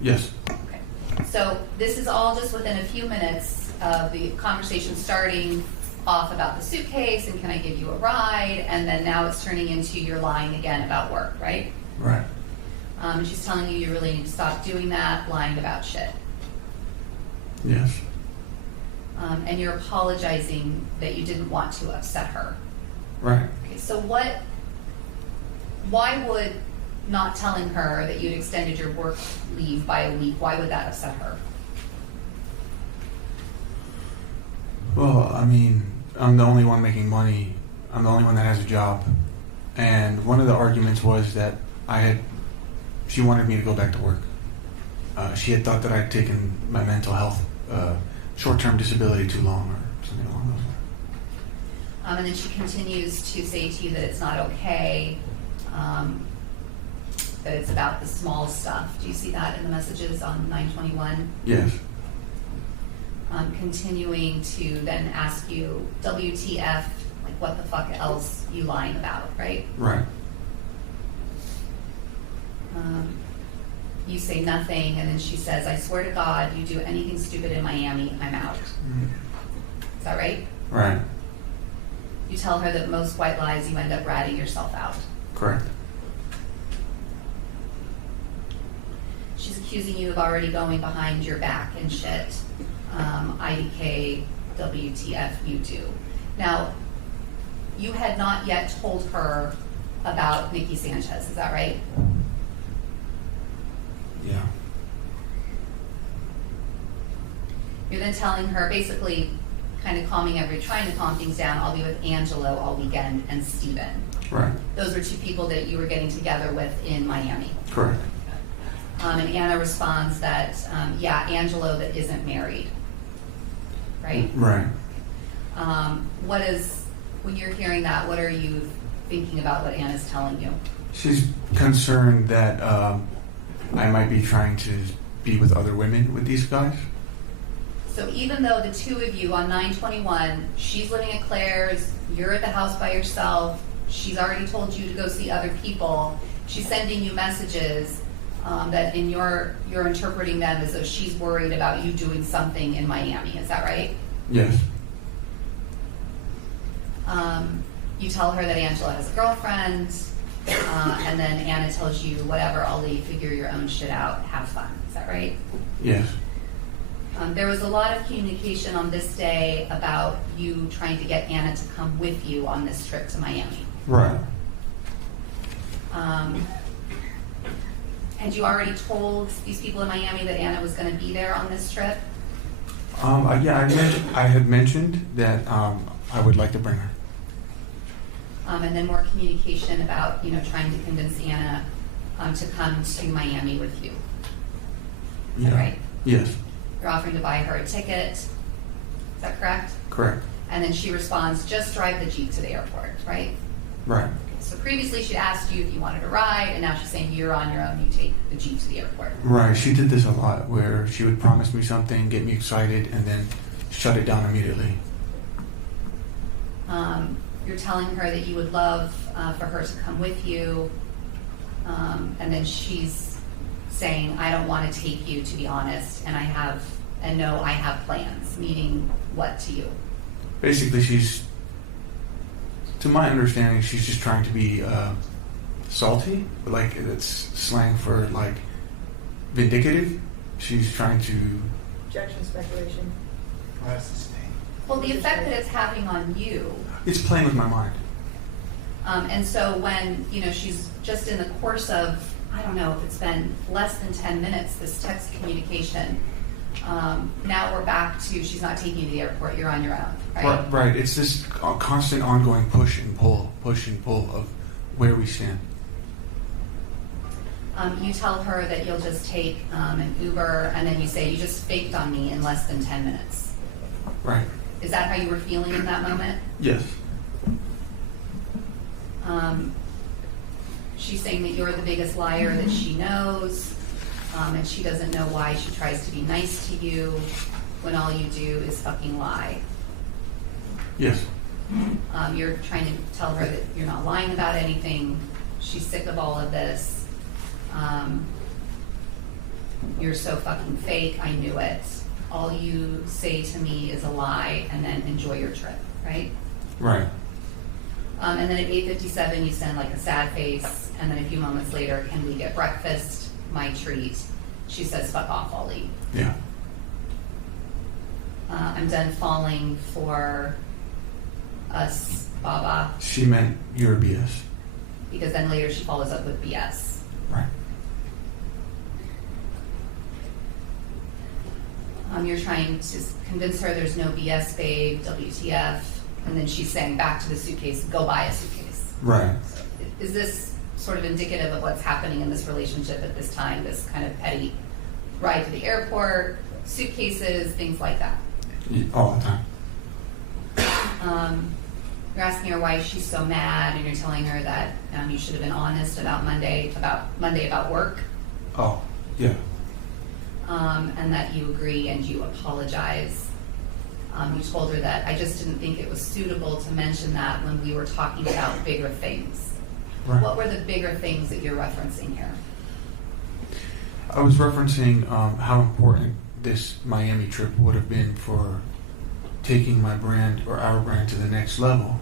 Yes. Okay. So this is all just within a few minutes of the conversation starting off about the suitcase and can I give you a ride, and then now it's turning into you're lying again about work, right? Right. She's telling you really need to stop doing that, lying about shit. Yes. And you're apologizing that you didn't want to upset her. Right. Okay, so why would not telling her that you'd extended your work leave by a week, why would that upset her? Well, I mean, I'm the only one making money. I'm the only one that has a job. And one of the arguments was that she wanted me to go back to work. She had thought that I had taken my mental health short-term disability too long or something along those lines. And then she continues to say to you that it's not okay, that it's about the small stuff. Do you see that in the messages on 9/21? Yes. Continuing to then ask you, WTF, like what the fuck else you lying about, right? Right. You say nothing, and then she says, I swear to God, you do anything stupid in Miami, I'm out. Is that right? Right. You tell her that most white lies, you end up ratting yourself out. Correct. She's accusing you of already going behind your back and shit. IDK, WTF, you do. Now, you had not yet told her about Nikki Sanchez, is that right? Yeah. You're then telling her, basically, kind of trying to calm things down, I'll be with Angelo all weekend and Steven. Right. Those were two people that you were getting together with in Miami. Correct. And Anna responds that, yeah, Angelo that isn't married, right? Right. When you're hearing that, what are you thinking about what Anna's telling you? She's concerned that I might be trying to be with other women with these guys. So even though the two of you on 9/21, she's living at Claire's, you're at the house by yourself, she's already told you to go see other people, she's sending you messages that you're interpreting them as though she's worried about you doing something in Miami, is that right? Yes. You tell her that Angela has a girlfriend, and then Anna tells you, whatever, I'll leave, figure your own shit out, have fun, is that right? Yes. There was a lot of communication on this day about you trying to get Anna to come with you on this trip to Miami. Right. Had you already told these people in Miami that Anna was going to be there on this trip? Yeah, I had mentioned that I would like to bring her. And then more communication about, trying to convince Anna to come to Miami with you. Is that right? Yes. You're offering to buy her a ticket. Is that correct? Correct. And then she responds, just drive the Jeep to the airport, right? Right. So previously she asked you if you wanted a ride, and now she's saying you're on your own, you take the Jeep to the airport. Right. She did this a lot, where she would promise me something, get me excited, and then shut it down immediately. You're telling her that you would love for her to come with you, and then she's saying, I don't want to take you, to be honest, and I have plans, meaning what to you? Basically, to my understanding, she's just trying to be salty, but like it's slang for like vindictive. She's trying to. Objection, speculation. That's the stain. Well, the effect that it's having on you, It's playing with my mind. and so when, she's just in the course of, I don't know if it's been less than 10 minutes, this text communication, now we're back to she's not taking you to the airport, you're on your own, right? Right. It's this constant, ongoing push and pull of where we stand. You tell her that you'll just take an Uber, and then you say, you just faked on me in less than 10 minutes. Right. Is that how you were feeling in that moment? Yes. She's saying that you're the biggest liar that she knows, and she doesn't know why she tries to be nice to you when all you do is fucking lie. Yes. You're trying to tell her that you're not lying about anything. She's sick of all of this. You're so fucking fake, I knew it. All you say to me is a lie, and then enjoy your trip, right? Right. And then at 8:57, you send like a sad face, and then a few moments later, can we get breakfast? My treat. She says, fuck off, I'll leave. Yeah. I'm done falling for us, Baba, She meant your BS. because then later she follows up with BS. Right. You're trying to convince her there's no BS, babe, WTF, and then she's saying back to the suitcase, go buy a suitcase. Right. Is this sort of indicative of what's happening in this relationship at this time, this kind of petty ride to the airport, suitcases, things like that? All the time. You're asking her why she's so mad, and you're telling her that you should have been honest about Monday about work, Oh, yeah. and that you agree and you apologize. You told her that I just didn't think it was suitable to mention that when we were talking about bigger things. Right. What were the bigger things that you're referencing here? I was referencing how important this Miami trip would have been for taking my brand or our brand to the next level.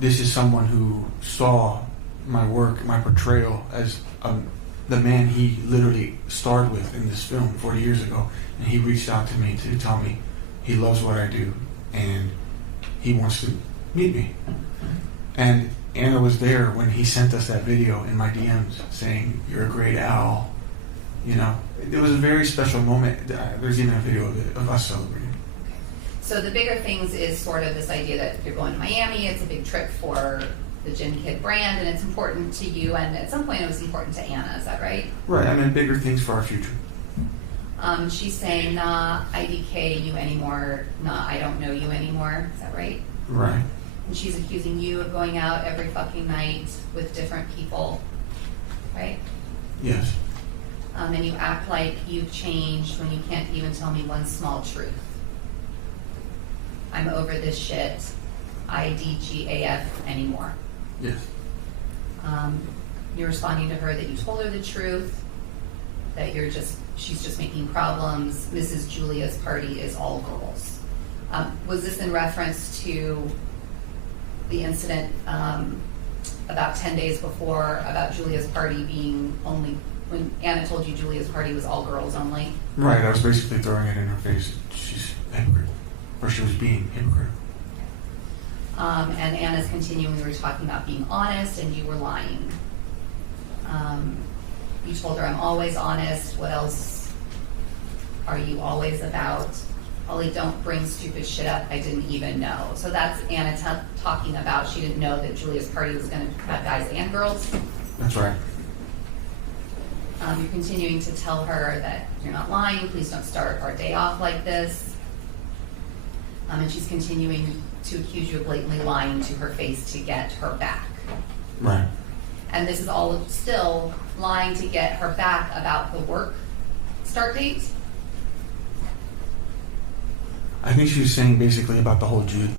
This is someone who saw my work, my portrayal as the man he literally starred with in this film 40 years ago. And he reached out to me to tell me he loves what I do and he wants to meet me. And Anna was there when he sent us that video in my DMs saying, "You're a great Al." You know, it was a very special moment. There's even a video of it, of us celebrating. So the bigger things is sort of this idea that you're going to Miami, it's a big trip for the Gin Kid brand, and it's important to you, and at some point it was important to Anna, is that right? Right, I mean, bigger things for our future. She's saying, nah, IDK you anymore, nah, I don't know you anymore, is that right? Right. And she's accusing you of going out every fucking night with different people, right? Yes. And you act like you've changed when you can't even tell me one small truth. I'm over this shit, IDGAF anymore. Yes. You're responding to her that you told her the truth, that she's just making problems. Mrs. Julia's party is all girls. Was this in reference to the incident about 10 days before about Julia's party being only, when Anna told you Julia's party was all girls only? Right, I was basically throwing it in her face. She's a hypocrite. Or she was being hypocritical. And Anna's continuing, we were talking about being honest and you were lying. You told her, I'm always honest. What else are you always about? Ollie, don't bring stupid shit up. I didn't even know. So that's Anna talking about she didn't know that Julia's party was going to have guys and girls. That's right. You're continuing to tell her that you're not lying. Please don't start our day off like this. And she's continuing to accuse you of blatantly lying to her face to get her back. Right. And this is all still lying to get her back about the work start date. I think she was saying basically about the whole Jude.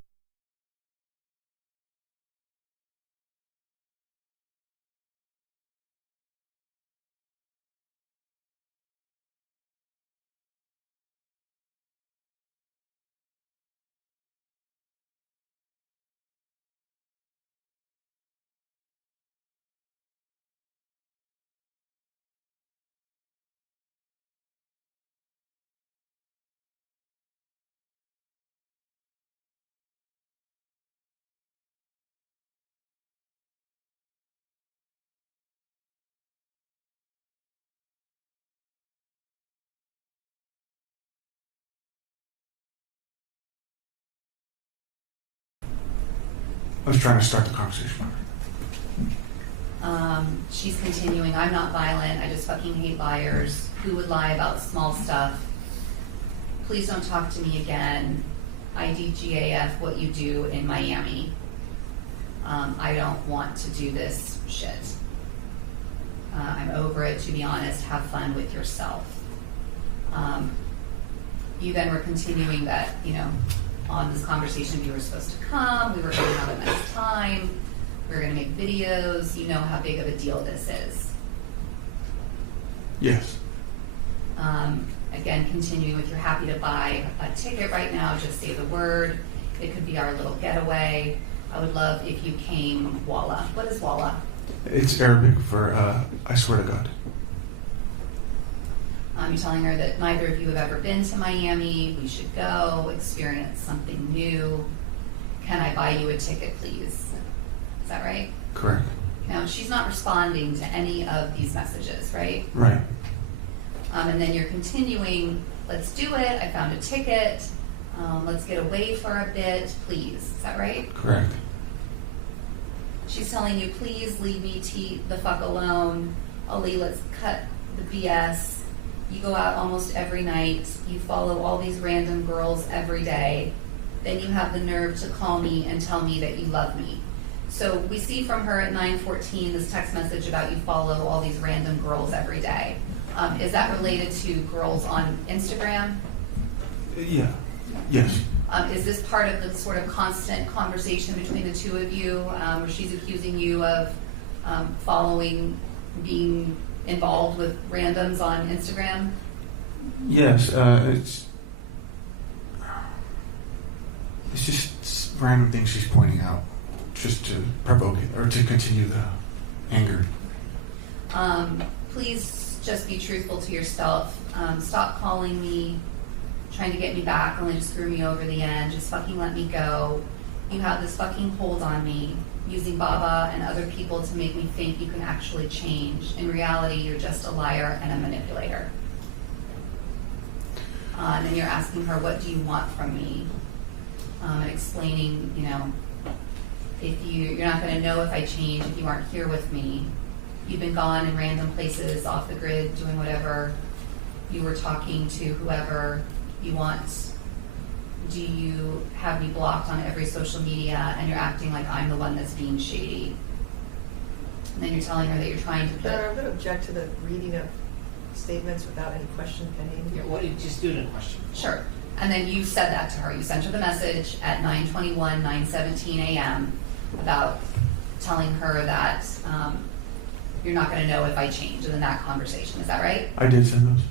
I was trying to start the conversation. She's continuing, I'm not violent, I just fucking hate liars. Who would lie about small stuff? Please don't talk to me again. IDGAF what you do in Miami. I don't want to do this shit. I'm over it, to be honest. Have fun with yourself. You then were continuing that, on this conversation you were supposed to come, we were going to have a nice time, we were going to make videos, you know how big of a deal this is. Yes. Again, continuing with you're happy to buy a ticket right now, just say the word. It could be our little getaway. I would love if you came, Walla. What is Walla? It's Arabic for I swear to God. You're telling her that neither of you have ever been to Miami. We should go, experience something new. Can I buy you a ticket, please? Is that right? Correct. Now, she's not responding to any of these messages, right? Right. And then you're continuing, let's do it. I found a ticket. Let's get away for a bit, please. Is that right? Correct. She's telling you, please leave me the fuck alone. Ali, let's cut the BS. You go out almost every night. You follow all these random girls every day. Then you have the nerve to call me and tell me that you love me. So we see from her at 9:14 this text message about you follow all these random girls every day. Is that related to girls on Instagram? Yeah. Yes. Is this part of the sort of constant conversation between the two of you, where she's accusing you of being involved with randoms on Instagram? Yes. It's just random things she's pointing out, just to provoke it or to continue the anger. Please just be truthful to yourself. Stop calling me, trying to get me back, only to screw me over the end. Just fucking let me go. You have this fucking hold on me, using Baba and other people to make me think you can actually change. In reality, you're just a liar and a manipulator. And then you're asking her, what do you want from me? And explaining, if you're not going to know if I change if you aren't here with me. You've been gone in random places, off the grid, doing whatever. You were talking to whoever you want. Do you have me blocked on every social media and you're acting like I'm the one that's being shady? And then you're telling her that you're trying to put... I would object to the reading of statements without any question pending. Yeah, what did you just do it in a question? Sure. And then you said that to her. You sent her the message at 9:21, 9:17 a.m. about telling her that you're not going to know if I change, and then that conversation. Is that right? I did send those.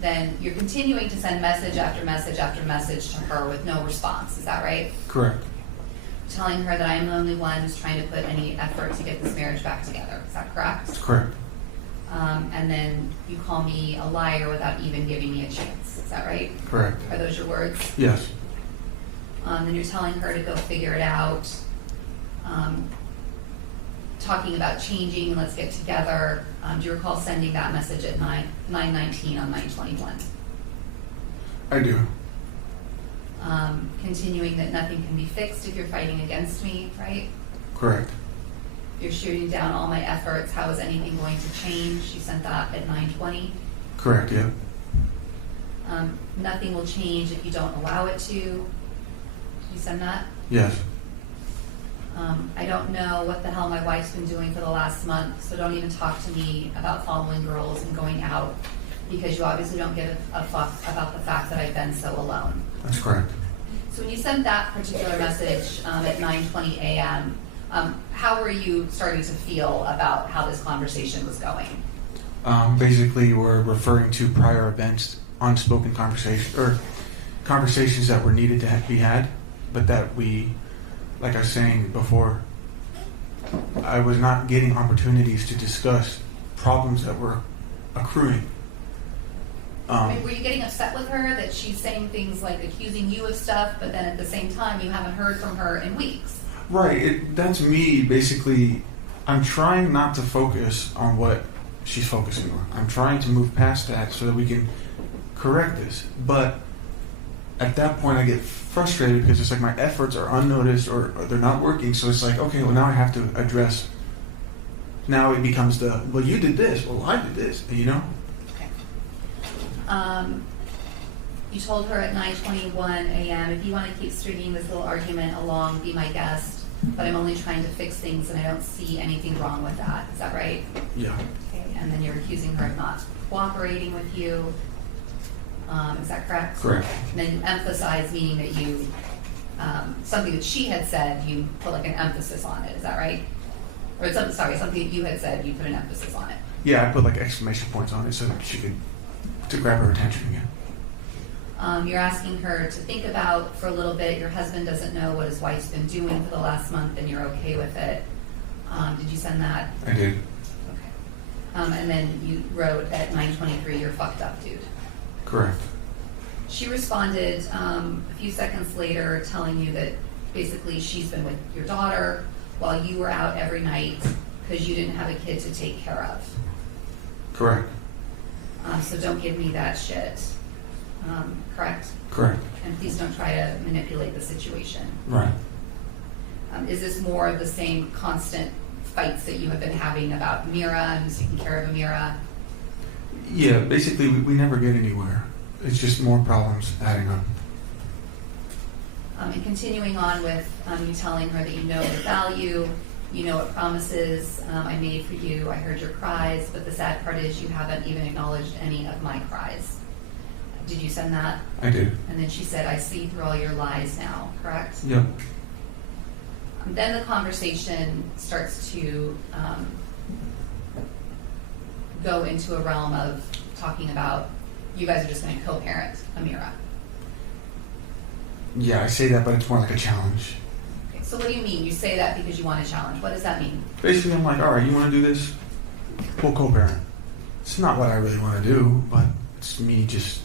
Then you're continuing to send message after message after message to her with no response. Is that right? Correct. Telling her that I'm the only one who's trying to put any effort to get this marriage back together. Is that correct? That's correct. And then you call me a liar without even giving me a chance. Is that right? Correct. Are those your words? Yes. Then you're telling her to go figure it out. Talking about changing and let's get together. Do you recall sending that message at 9:19 on 9:21? I do. Continuing that nothing can be fixed if you're fighting against me, right? Correct. You're shooting down all my efforts. How is anything going to change? You sent that at 9:20. Correct, yeah. Nothing will change if you don't allow it to. Did you send that? Yes. I don't know what the hell my wife's been doing for the last month, so don't even talk to me about following girls and going out, because you obviously don't give a fuck about the fact that I've been so alone. That's correct. So when you sent that particular message at 9:20 a.m., how were you starting to feel about how this conversation was going? Basically, we're referring to prior events, unspoken conversations, or conversations that were needed to be had, but that we, like I was saying before, I was not getting opportunities to discuss problems that were accruing. Were you getting upset with her that she's saying things like accusing you of stuff, but then at the same time you haven't heard from her in weeks? Right, that's me. Basically, I'm trying not to focus on what she's focusing on. I'm trying to move past that so that we can correct this. But at that point, I get frustrated because it's like my efforts are unnoticed or they're not working. So it's like, okay, well, now I have to address Now it becomes well, you did this, well, I did this, you know? Okay. You told her at 9:21 a.m., if you want to keep stringing this little argument along, be my guest, but I'm only trying to fix things and I don't see anything wrong with that. Is that right? Yeah. Okay. And then you're accusing her of not cooperating with you. Is that correct? Correct. And then you emphasize, meaning that you, something that she had said, you put like an emphasis on it. Is that right? Or something that you had said, you put an emphasis on it. Yeah, I put like exclamation points on it so that she could, to grab her attention again. You're asking her to think about for a little bit. Your husband doesn't know what his wife's been doing for the last month, and you're okay with it. Did you send that? I did. Okay. And then you wrote at 9:23, you're fucked up, dude. Correct. She responded a few seconds later telling you that basically she's been with your daughter while you were out every night because you didn't have a kid to take care of. Correct. So don't give me that shit. Correct? Correct. And please don't try to manipulate the situation. Right. Is this more of the same constant fights that you have been having about Amira and who's taking care of Amira? Yeah, basically we never get anywhere. It's just more problems adding up. And continuing on with you telling her that you know the value, you know what promises I made for you, I heard your cries, but the sad part is you haven't even acknowledged any of my cries. Did you send that? I did. And then she said, I see through all your lies now, correct? Yep. Then the conversation starts to go into a realm of talking about you guys are just going to co-parent Amira. Yeah, I say that, but it's more like a challenge. Okay, so what do you mean? You say that because you want a challenge. What does that mean? Basically, I'm like, all right, you want to do this? We'll co-parent. It's not what I really want to do, but it's me just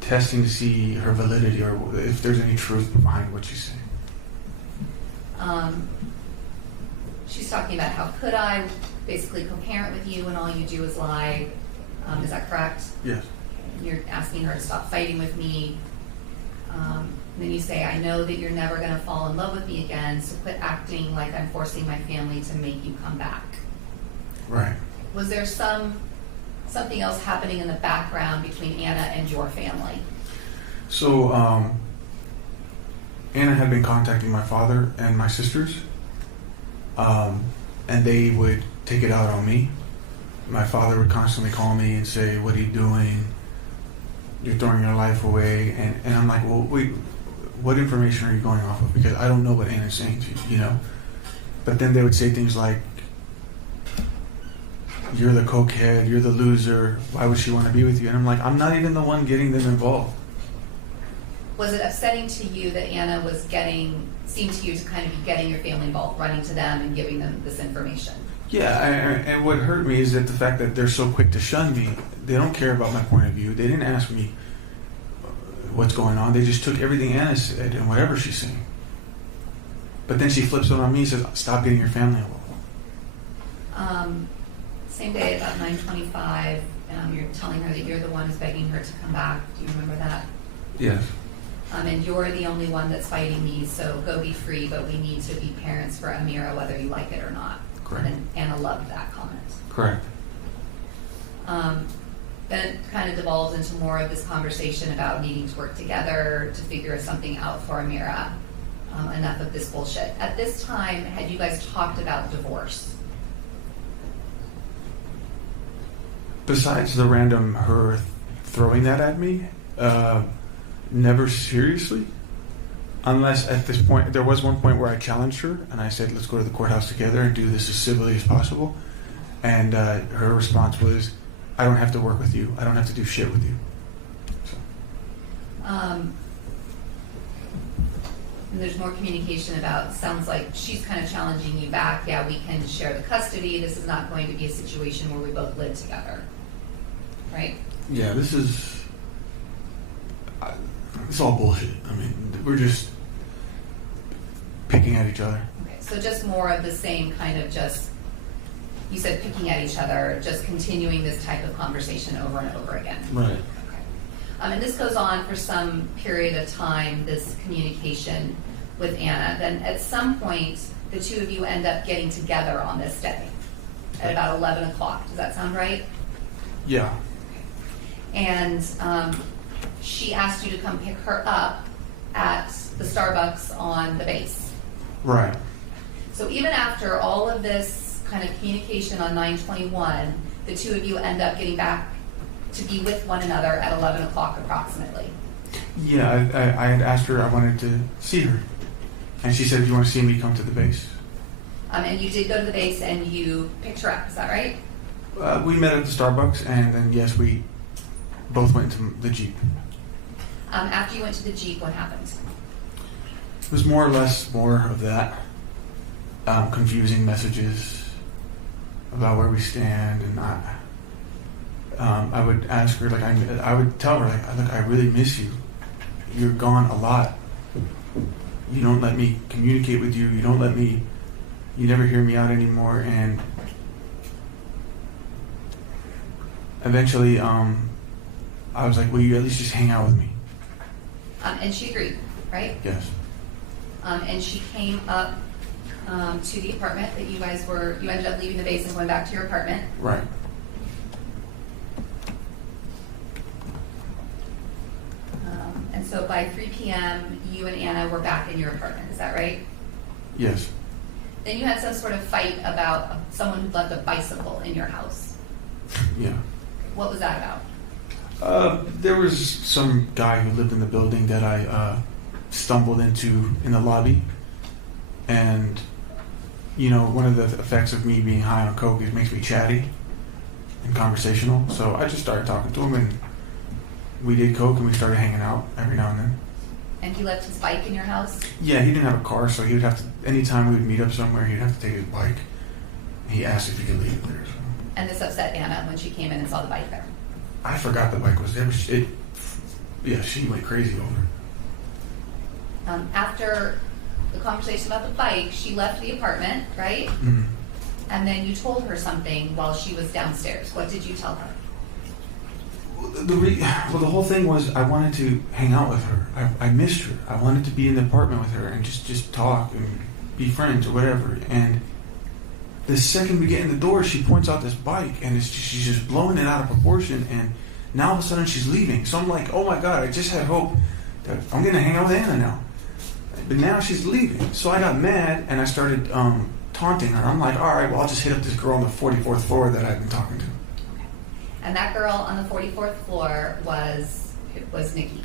testing to see her validity or if there's any truth behind what she's saying. She's talking about how could I basically co-parent with you when all you do is lie. Is that correct? Yes. You're asking her to stop fighting with me. Then you say, I know that you're never going to fall in love with me again, so quit acting like I'm forcing my family to make you come back. Right. Was there something else happening in the background between Anna and your family? So, Anna had been contacting my father and my sisters, and they would take it out on me. My father would constantly call me and say, what are you doing? You're throwing your life away. And I'm like, well, wait, what information are you going off of? Because I don't know what Anna's saying to you, you know? But then they would say things like, you're the cokehead, you're the loser, why would she want to be with you? And I'm like, I'm not even the one getting them involved. Was it upsetting to you that Anna seemed to you to kind of be getting your family involved, running to them and giving them this information? Yeah, and what hurt me is that the fact that they're so quick to shun me. They don't care about my point of view. They didn't ask me what's going on. They just took everything Anna said and whatever she's saying. But then she flips it on me and says, stop getting your family involved. Same day, about 9:25, you're telling her that you're the one who's begging her to come back. Do you remember that? Yes. And you're the only one that's fighting me, so go be free, but we need to be parents for Amira, whether you like it or not. Correct. And Anna loved that comment. Correct. Then it kind of devolves into more of this conversation about needing to work together to figure something out for Amira. Enough of this bullshit. At this time, had you guys talked about divorce? Besides the random her throwing that at me, never seriously. Unless at this point, there was one point where I challenged her and I said, let's go to the courthouse together and do this as civilly as possible. And her response was, I don't have to work with you. I don't have to do shit with you. So. And there's more communication about, sounds like she's kind of challenging you back. Yeah, we can share the custody. This is not going to be a situation where we both live together. Right? Yeah, this is it's all bullshit. I mean, we're just picking at each other. Okay, so just more of the same kind of just, you said picking at each other, just continuing this type of conversation over and over again. Right. Okay. And this goes on for some period of time, this communication with Anna. Then at some point, the two of you end up getting together on this day at about 11 o'clock. Does that sound right? Yeah. And she asked you to come pick her up at the Starbucks on the base. Right. So even after all of this kind of communication on 9/21, the two of you end up getting back to be with one another at 11 o'clock approximately. Yeah, I had asked her, I wanted to see her. And she said, "Do you want to see me? Come to the base." And you did go to the base and you picked her up, is that right? We met at the Starbucks, and then, yes, we both went into the Jeep. After you went to the Jeep, what happened? It was more or less more of that. Confusing messages about where we stand, and I would ask her, like, I would tell her, like, "Look, I really miss you. You're gone a lot. You don't let me communicate with you. You never hear me out anymore." And eventually, I was like, "Will you at least just hang out with me?" And she agreed, right? Yes. And she came up to the apartment that you ended up leaving the base and going back to your apartment. Right. And so by 3 p.m., you and Anna were back in your apartment, is that right? Yes. Then you had some sort of fight about someone who left a bicycle in your house. Yeah. What was that about? There was some guy who lived in the building that I stumbled into in the lobby. And, one of the effects of me being high on coke is it makes me chatty and conversational. So I just started talking to him, and we did coke, and we started hanging out every now and then. And he left his bike in your house? Yeah, he didn't have a car, so he would have to, anytime we would meet up somewhere, he'd have to take his bike. He asked if he could leave it there. So. And this upset Anna when she came in and saw the bike there. I forgot the bike was there. Yeah, she went crazy over it. After the conversation about the bike, she left the apartment, right? Mm-hmm. And then you told her something while she was downstairs. What did you tell her? The whole thing was I wanted to hang out with her. I missed her. I wanted to be in the apartment with her and just talk and be friends or whatever. And the second we get in the door, she points out this bike, and she's just blowing it out of proportion. And now all of a sudden she's leaving. So I'm like, oh my God, I just had hope that I'm going to hang out with Anna now. But now she's leaving. So I got mad and I started taunting her. I'm like, all right, well, I'll just hit up this girl on the 44th floor that I've been talking to. And that girl on the 44th floor was Nikki.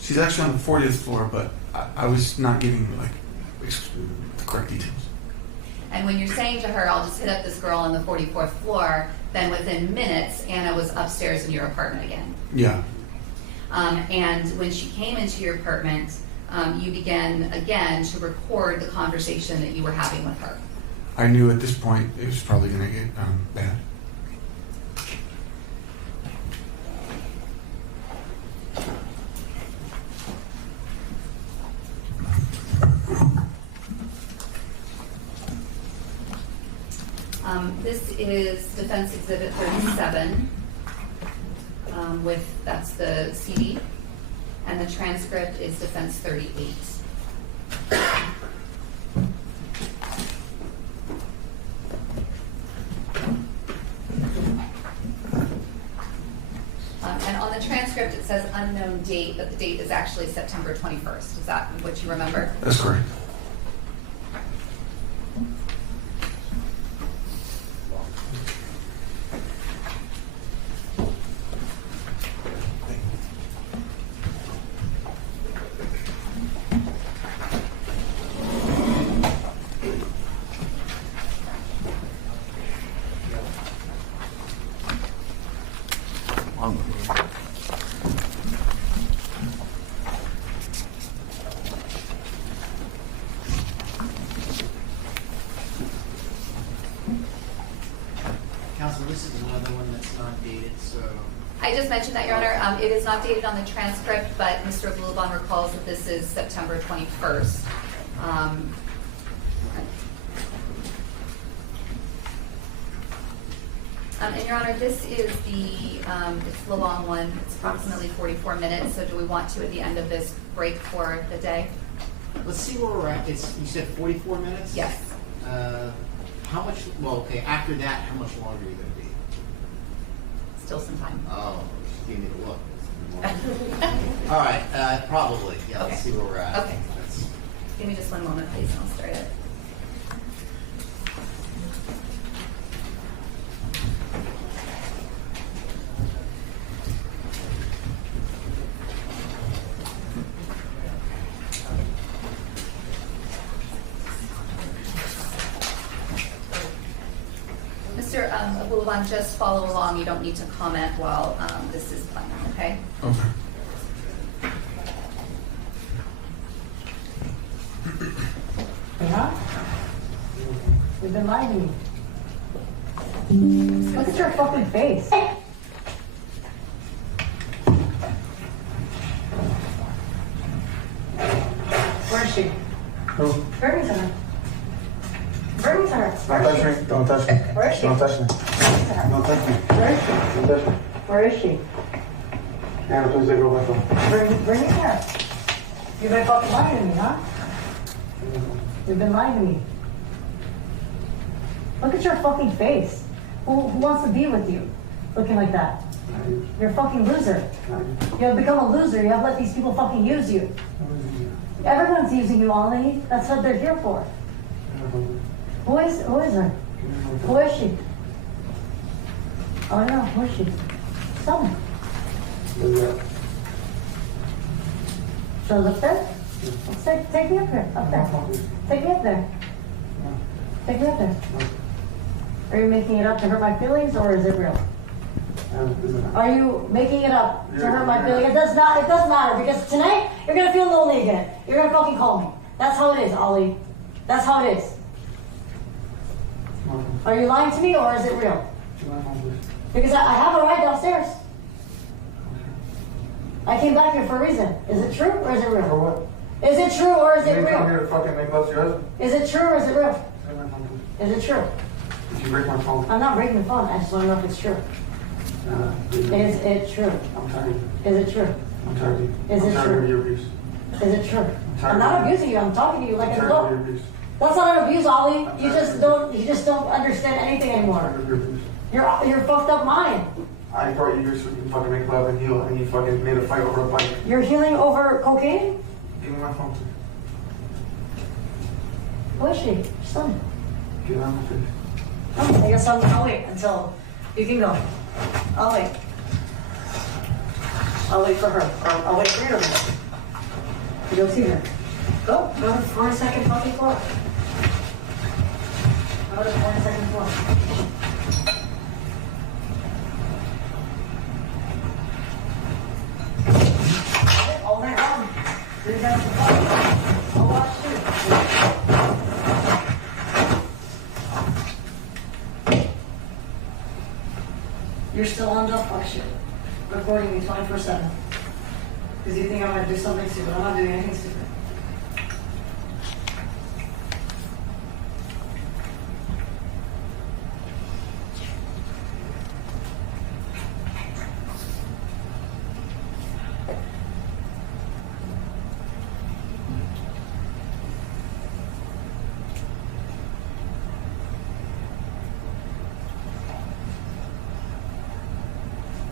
She's actually on the 40th floor, but I was not giving the correct details. And when you're saying to her, I'll just hit up this girl on the 44th floor, then within minutes, Anna was upstairs in your apartment again. Yeah. And when she came into your apartment, you began again to record the conversation that you were having with her. I knew at this point it was probably going to get bad. This is Defense Exhibit 37, that's the CD, and the transcript is Defense 38. And on the transcript it says unknown date, but the date is actually September 21st. Is that what you remember? That's correct. Counsel, this is another one that's not dated, so. I just mentioned that, Your Honor. It is not dated on the transcript, but Mr. Abulaban recalls that this is September 21st. And Your Honor, this is it's the long one. It's approximately 44 minutes. So do we want to, at the end of this, break for the day? Let's see where we're at. You said 44 minutes? Yes. How much, well, okay, after that, how much longer are you gonna be? Still some time. Oh, you need to look. All right, probably, yeah, let's Okay. see where we're at. Okay. Give me just one moment, please, and I'll start it. Mr. Abulaban, just follow along. You don't need to comment while this is playing, okay? Okay. Yeah? You've been lying to me. Look at your fucking face. Where is she? Who? Bring me to her. Bring me to her. Don't touch me. Don't touch me. Where is she? Don't touch me. Bring me to her. Don't touch me. Where is she? Don't touch me. Where is she? Anna, please take over my phone. Bring me here. You've been fucking lying to me, huh? You've been lying to me. Look at your fucking face. Who wants to be with you looking like that? You're a fucking loser. You have become a loser. You have let these people fucking use you. Everyone's using you, Ollie. That's what they're here for. Who is her? Who is she? Oh no, who is she? Tell me. So up there? Take me up here. Up there. Take me up there. Take me up there. Are you making it up to hurt my feelings, or is it real? Are you making it up to hurt my feelings? It doesn't matter, because tonight you're gonna feel lonely again. You're gonna fucking call me. That's how it is, Ollie. That's how it is. Are you lying to me, or is it real? Because I have a ride downstairs. I came back here for a reason. Is it true, or is it For real? what? Is it true, or is You it didn't come here real? to fucking make love to your husband. Is it true, or is it real? Take my phone, please. Is it true? If you break my phone, I'm not breaking the phone. I just want to know if it's true. please. Is it true? I'm tired. Is it true? I'm tired of you. Is I'm it tired true? of your abuse. Is it true? tired I'm not of it. abusing you. I'm talking to you like I'm an tired of your adult. abuse. That's not an abuse, Ollie. I'm You tired just of don't. You just don't understand anything I'm anymore. tired of your abuse. You're fucked up mind. I brought you here so you can fucking make love and heal, and you fucking made a fight over a bike. You're healing over cocaine. Give me my phone, please. Who is she? Son. Get out of my face. Oh, I guess I'll wait until you can go. I'll wait. I'll wait for her. Or I'll wait for you to go. You don't see her. Go to the 42nd fucking floor. Go to the 42nd floor. All night long. Three times a day. I'll watch you. You're still on the fuck shit. Recording me 24/7. Because you think I'm gonna do something stupid. I'm not doing anything stupid.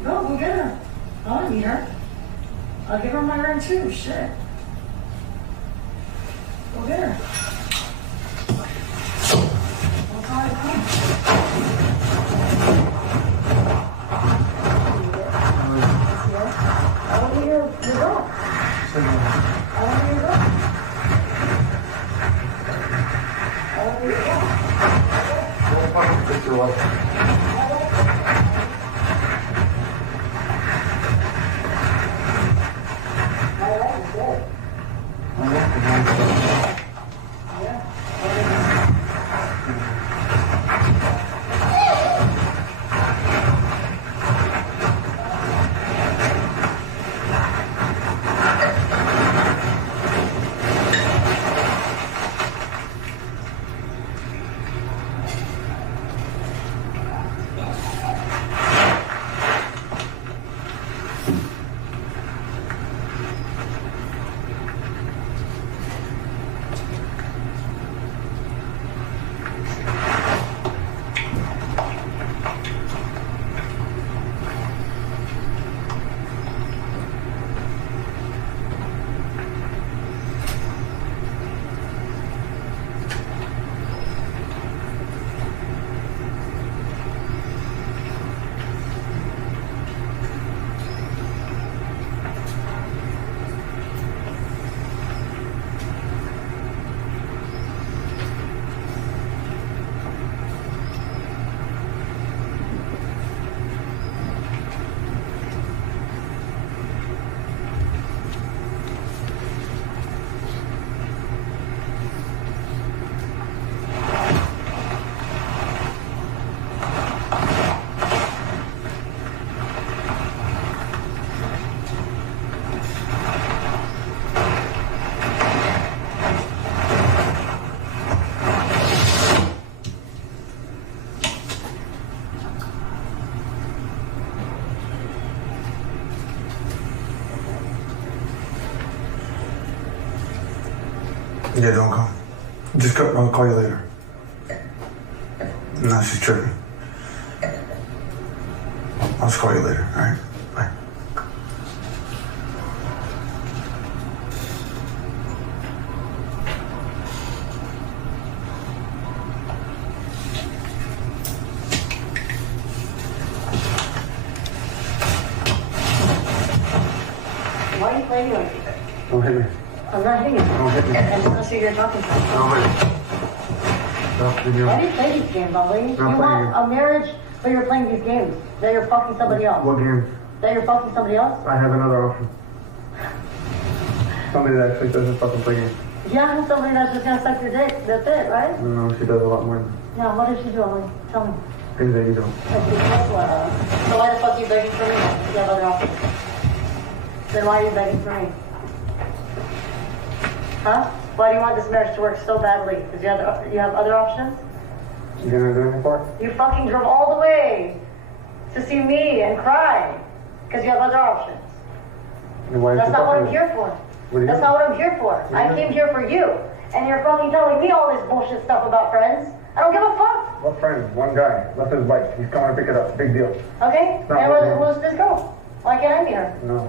Go get her. I want to meet her. I'll give her my ring too. Shit. Go get her. That's all I come. I want to be your girl. I want to be your girl. I want to be your girl. Don't fucking fix your life. My life is dead. I'm not the Yeah. Yeah, don't come. Just go. I'll call you later. No, she's tripping. I'll just call you later. All right. Bye. Why are you playing like this? Don't hit me. I'm not hitting you. Don't hit me. And that's who you're talking to. Don't hit me. Stop the Why do you play these games, Ali? You playing want games. a marriage, but you're playing these games. That you're fucking somebody else. What game? That you're fucking somebody else? I have another option. Somebody that actually doesn't fucking play games. Yeah, somebody that's just gonna suck your dick. That's it, right? No, she does a lot more than Yeah, what did she do, Ali? Tell me. things that you don't. So why the fuck are you begging for me? You have other options. Then why are you begging for me? Huh? Why do you want this marriage to work so badly? Because you have other options? You gonna do anything for it? You fucking drove all the way to see me and cry because you have other options. Then why That's you not what fucking I'm here for. What do you That's mean? not what I'm here for. I came here for you. And you're fucking telling me all this bullshit stuff about friends. I don't give a fuck. What friend? One guy left his bike. He's coming to pick it up. Big deal. Okay? No, And no. who's this girl? Why can't I meet her? No.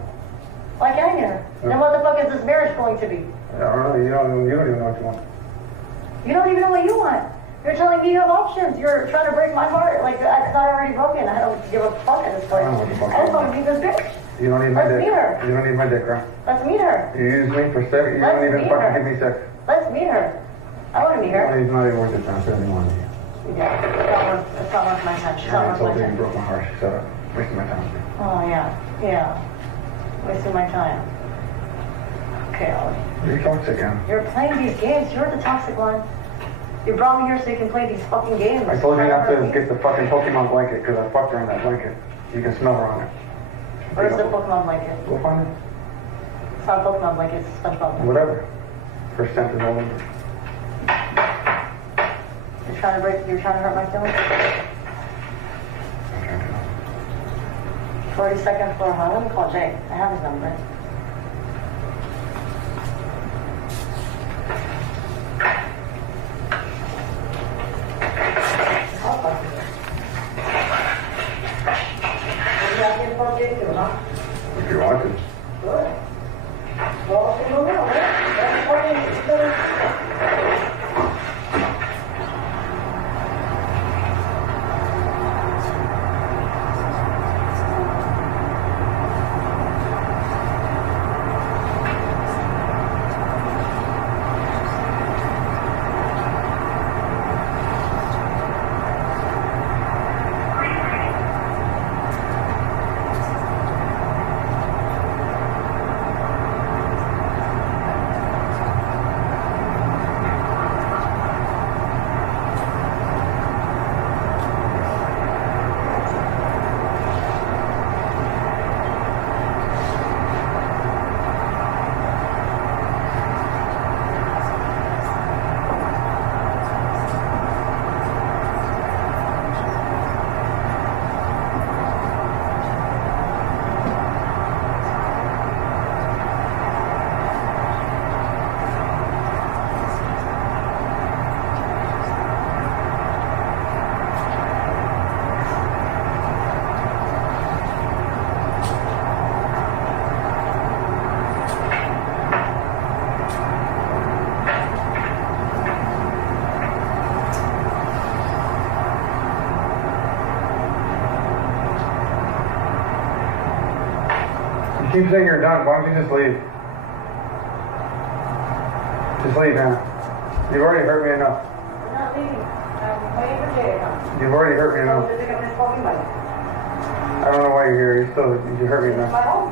Why can't I meet her? Then what the fuck is this marriage going to be? I don't know. You don't even know what you want. You don't even know what you want. You're telling me you have options. You're trying to break my heart. Like, it's not already broken. I don't give a fuck at this point. I don't know what the fuck I just you want to meet this bitch. You don't need my Let's dick. meet her. You don't need my dick, right? Let's meet her. You use me for sex. You Let's don't even meet fucking her. give me sex. Let's meet her. I want to meet her. He's not even worth it. I'm spending money. Yeah, it's not worth my time. She's I not worth told my you you time. broke my heart. Shut up. Wasting my time. Oh, yeah. Wasting my time. Okay, Ollie. You're toxic, man. You're playing these games. You're the toxic one. You brought me here so you can play these fucking games. I told you not to get the fucking Pokemon blanket because I fucked her in that blanket. You can smell her on it. Where's the Pokemon blanket? Go find it. It's not a Pokemon blanket, it's a SpongeBob blanket. Whatever. First sentence all over. You're trying to hurt my feelings? 42nd floor, huh? Let me call Jay. I have his number. I'll fuck you. What you asking for Jay too, huh? If you want to. Good. Well, we don't know, right? That's funny. You keep saying you're done. Why don't you just leave? Just leave, Anna. You've already hurt me enough. I'm not leaving. I'm waiting for Jay to come. You've already hurt me I'm enough. going to pick up this fucking money. I don't know why you're here. You hurt me enough. My home.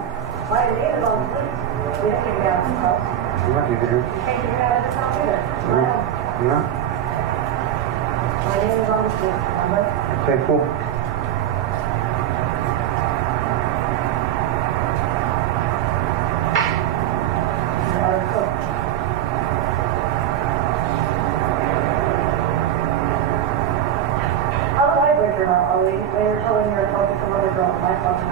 My name is on the list. We didn't kick me out of this house. I'm not here. You can't kick me out of this house either. It's my home. I'm not. My name is on the list. Remember? Okay, cool. You're our cook. How do I break your heart, Ollie? When you're telling me you're talking to some other girl, my fucking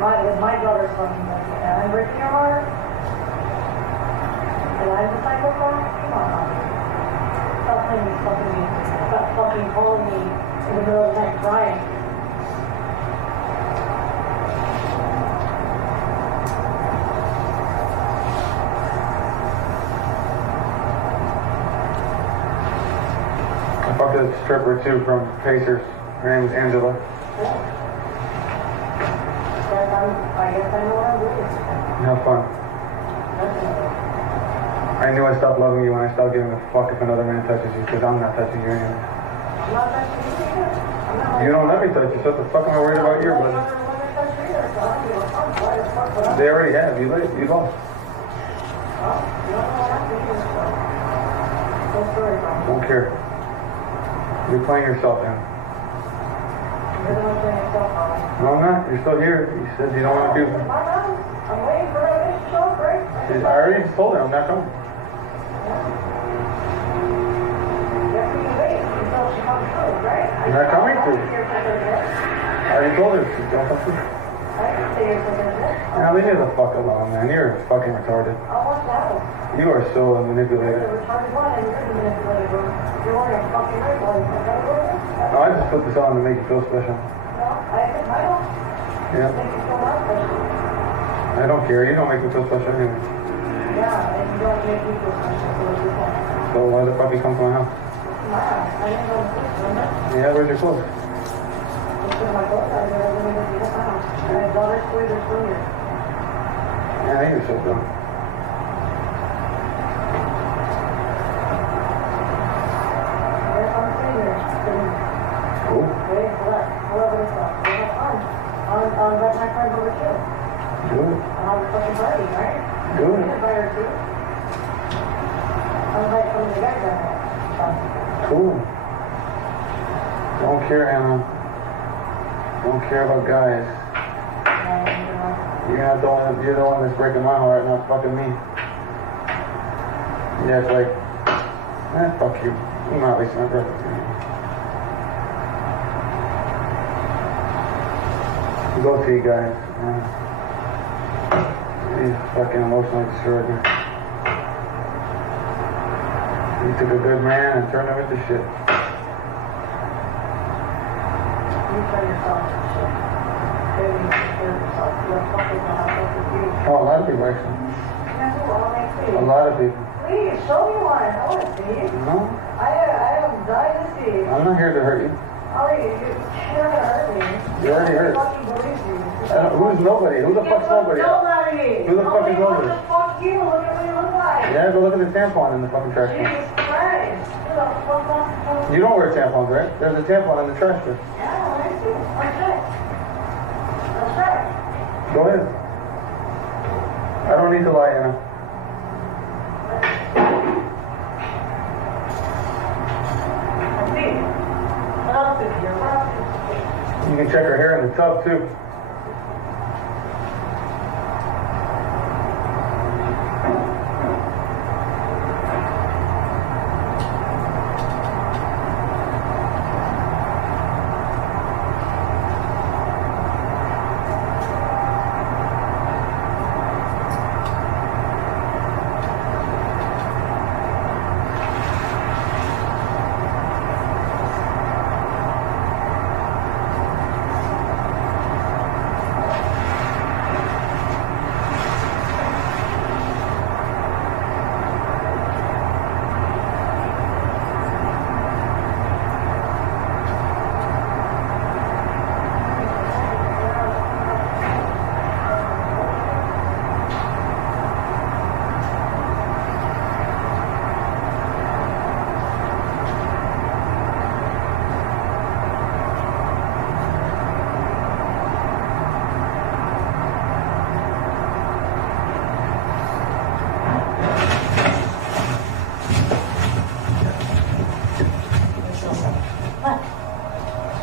heart. With my daughter's fucking money. And I'm breaking your heart? And I'm the psychopath? fucking calling me in the middle of the night crying. I fucked a stripper too from Pacers. Her name is Angela. I guess I know what I'm doing. Have fun. I knew I stopped loving you when I stopped giving a fuck if another man touches you, because I'm not touching you anyway. I'm not touching you either. I'm not. You don't let me touch you, so what the fuck am I worried about your blood? They already have. You lost. You don't know what I'm doing. So sorry, bro. Don't care. You're playing yourself in. You're the one playing yourself, Mama. No, I'm not. You're still here. You said you don't want to do it. I'm waiting for that bitch to show up, right? I already told her I'm not coming. Yes, we can wait until she comes through, right? You're not coming through. I already told her she's going to come through. I didn't say you're supposed to. Now leave me the fuck alone, man. You're fucking retarded. I want that. You are so You're manipulated. the retarded one and you're the manipulated one. You're wearing a fucking red one. No, I just put this on to make you feel special. No, I don't. Yeah. Thank you so much. I don't care. You don't make me feel special anyway. Yeah, and you don't make me feel special. So it's your fault. So why the fuck you come to my house? I didn't go to sleep, remember? Yeah, where's your clothes? Look at my clothes. I was going to get my house. And I brought her through the swinger. Yeah, you're so dumb. Cool. Wait, what? Whoever it's up. We'll have fun. I'll invite my friends over too. Do it. I'll have a fucking party, right? Do You it. can invite her too. I'll invite some of the guys down there. Cool. Don't care, Anna. Don't care about guys. You're the one that's breaking my heart, not fucking me. Yeah, it's like, fuck you. I'm not wasting my breath. Go to you guys. He's fucking emotionally destroyed me. You took a good man and turned him into shit. You turn yourself to shit. Baby, you turn yourself. You're fucking not fucking you. Oh, a lot of people actually. Yeah, who all makes me? A lot of people. Please, show me one. I want to see. No, I am dying to see. I'm not here to hurt you. Ollie, you're not gonna hurt me. You already hurt. Fucking believe you. Who's nobody? Who the fuck's nobody? Nobody. Who the fuck is nobody? What the fuck you? Look at what you look like. Yeah, go look at the tampon in the fucking trash can. Jesus Christ. Who the fuck wants to You don't wear tampons, right? There's a tampon in the trash can. Yeah, I see. Okay. That's right. Go ahead. I don't need to lie, Anna. I see. What else is here? What else is here? You can check her hair in the tub, too.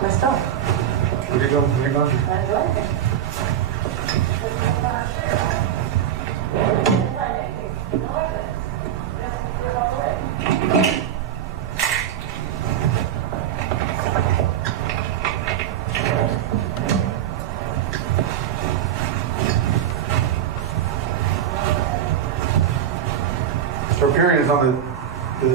My stuff. Where you going? Where you going? I like it. Her period is on the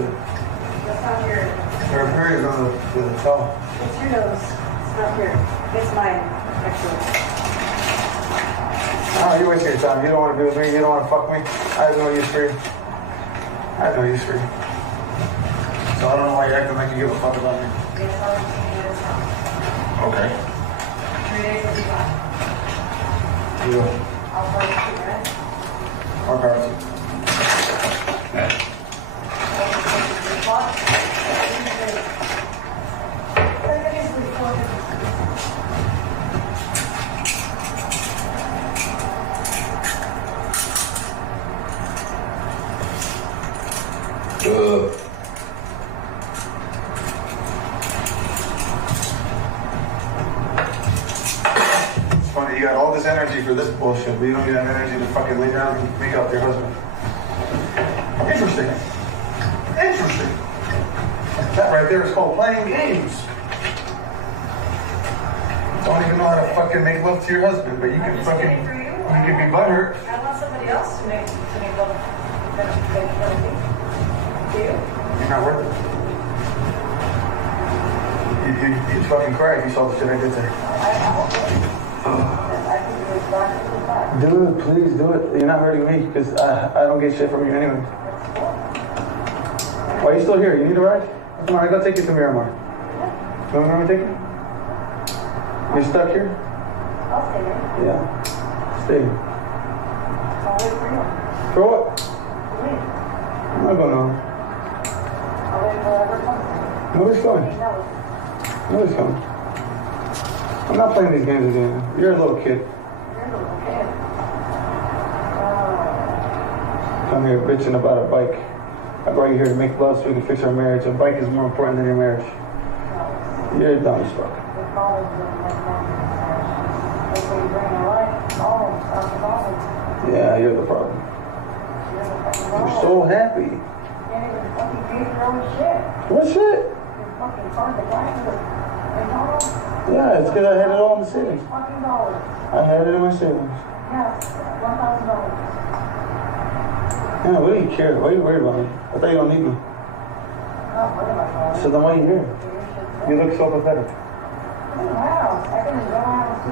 That's not here. There are periods on the towel. It's your nose. It's not here. It's mine, actually. Oh, you wasting your time. You don't want to be with me. You don't want to fuck me. I have no use for you. I have no use for you. So I don't know why you're acting like you give a fuck about me. It's hard to get us out. Okay. 3 days will be fine. You I'll fight you, right? are powerful. It's funny, you got all this energy for this bullshit, but you don't even have energy to fucking lay down and make up with your husband. Interesting. Interesting. That right there is called playing games. Don't even know how to fucking make love to your husband, but you can fucking, you can be butthurt. I want somebody else to make love than me. Do you? You're not worth it. You'd fucking cry if you saw the shit I did there. I hope so. I think you're exactly the fact. Do it, please do it. You're not hurting me, because I don't get shit from you anyway. Why are you still here? You need a ride? Come on, I gotta take you to Miramar. You want me to take you? You're stuck here? I'll stay here. Yeah. Stay here. I'll wait for you. For what? Leave. I'm not going on. I'll wait for whatever comes. Nobody's going. He knows. Nobody's coming. I'm not playing these games again. You're a little kid. You're a little kid. Come here bitching about a bike. I brought you here to make love so we can fix our marriage. A bike is more important than your marriage. You're dumb as fuck. The problems that you have now. That's what you bring in life. Problems after problems. Yeah, you're the problem. You're the fucking You're problem. so happy. You can't even fucking pay for your own shit. What shit? You're fucking hard to find for Yeah, it's because I had it all in the savings. fucking dollars. I had it in my savings. Yes, $1,000. Yeah, what do you care? Why are you worried about me? I thought you don't need me. Not worried about that. So then why are you here? Your shit's You look so pathetic. in my house. I can enjoy my house too.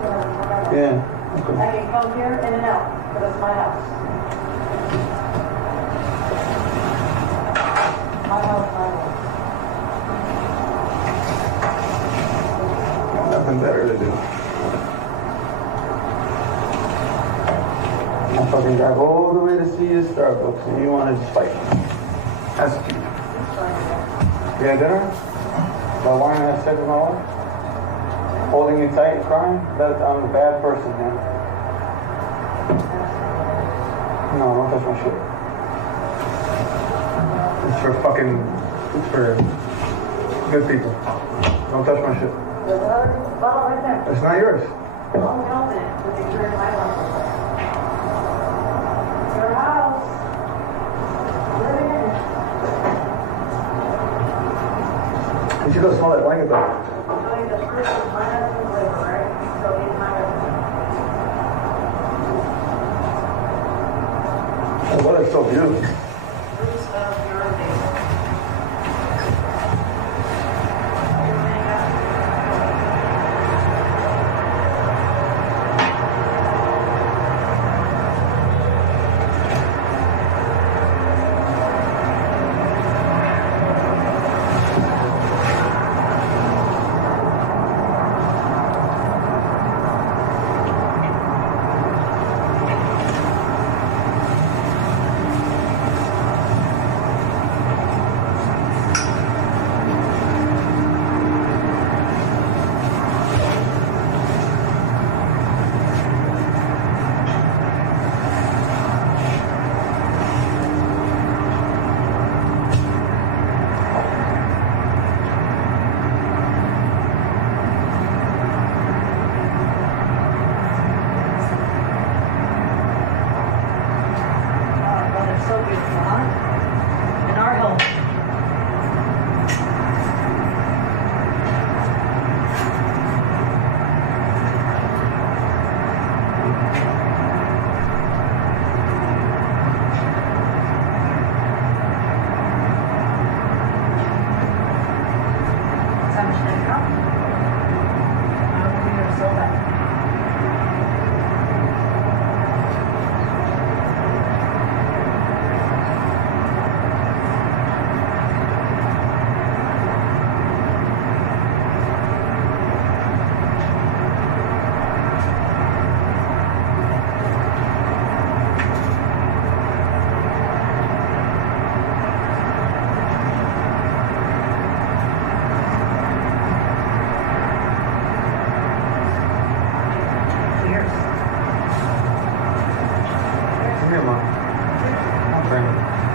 Yeah. I Okay. can come here in and out, but it's my house. My house, my house. Nothing better to do. I fucking drive all the way to see you at Starbucks and you want to just fight. That's cute. You had dinner? About wine and a sip of my wife? Holding me tight and crying? I'm a bad person, man. No, don't touch my shit. It's for good people. Don't touch my shit. There's another bottle right there. It's not yours. I'm helping it, but you're in my house. It's your house. Live in it. You should go smell that blanket though. I'm doing the fruit of my husband's labor, right? So he's my husband. Oh, what is so beautiful. Fruits of your labor. So beautiful, huh? In our home.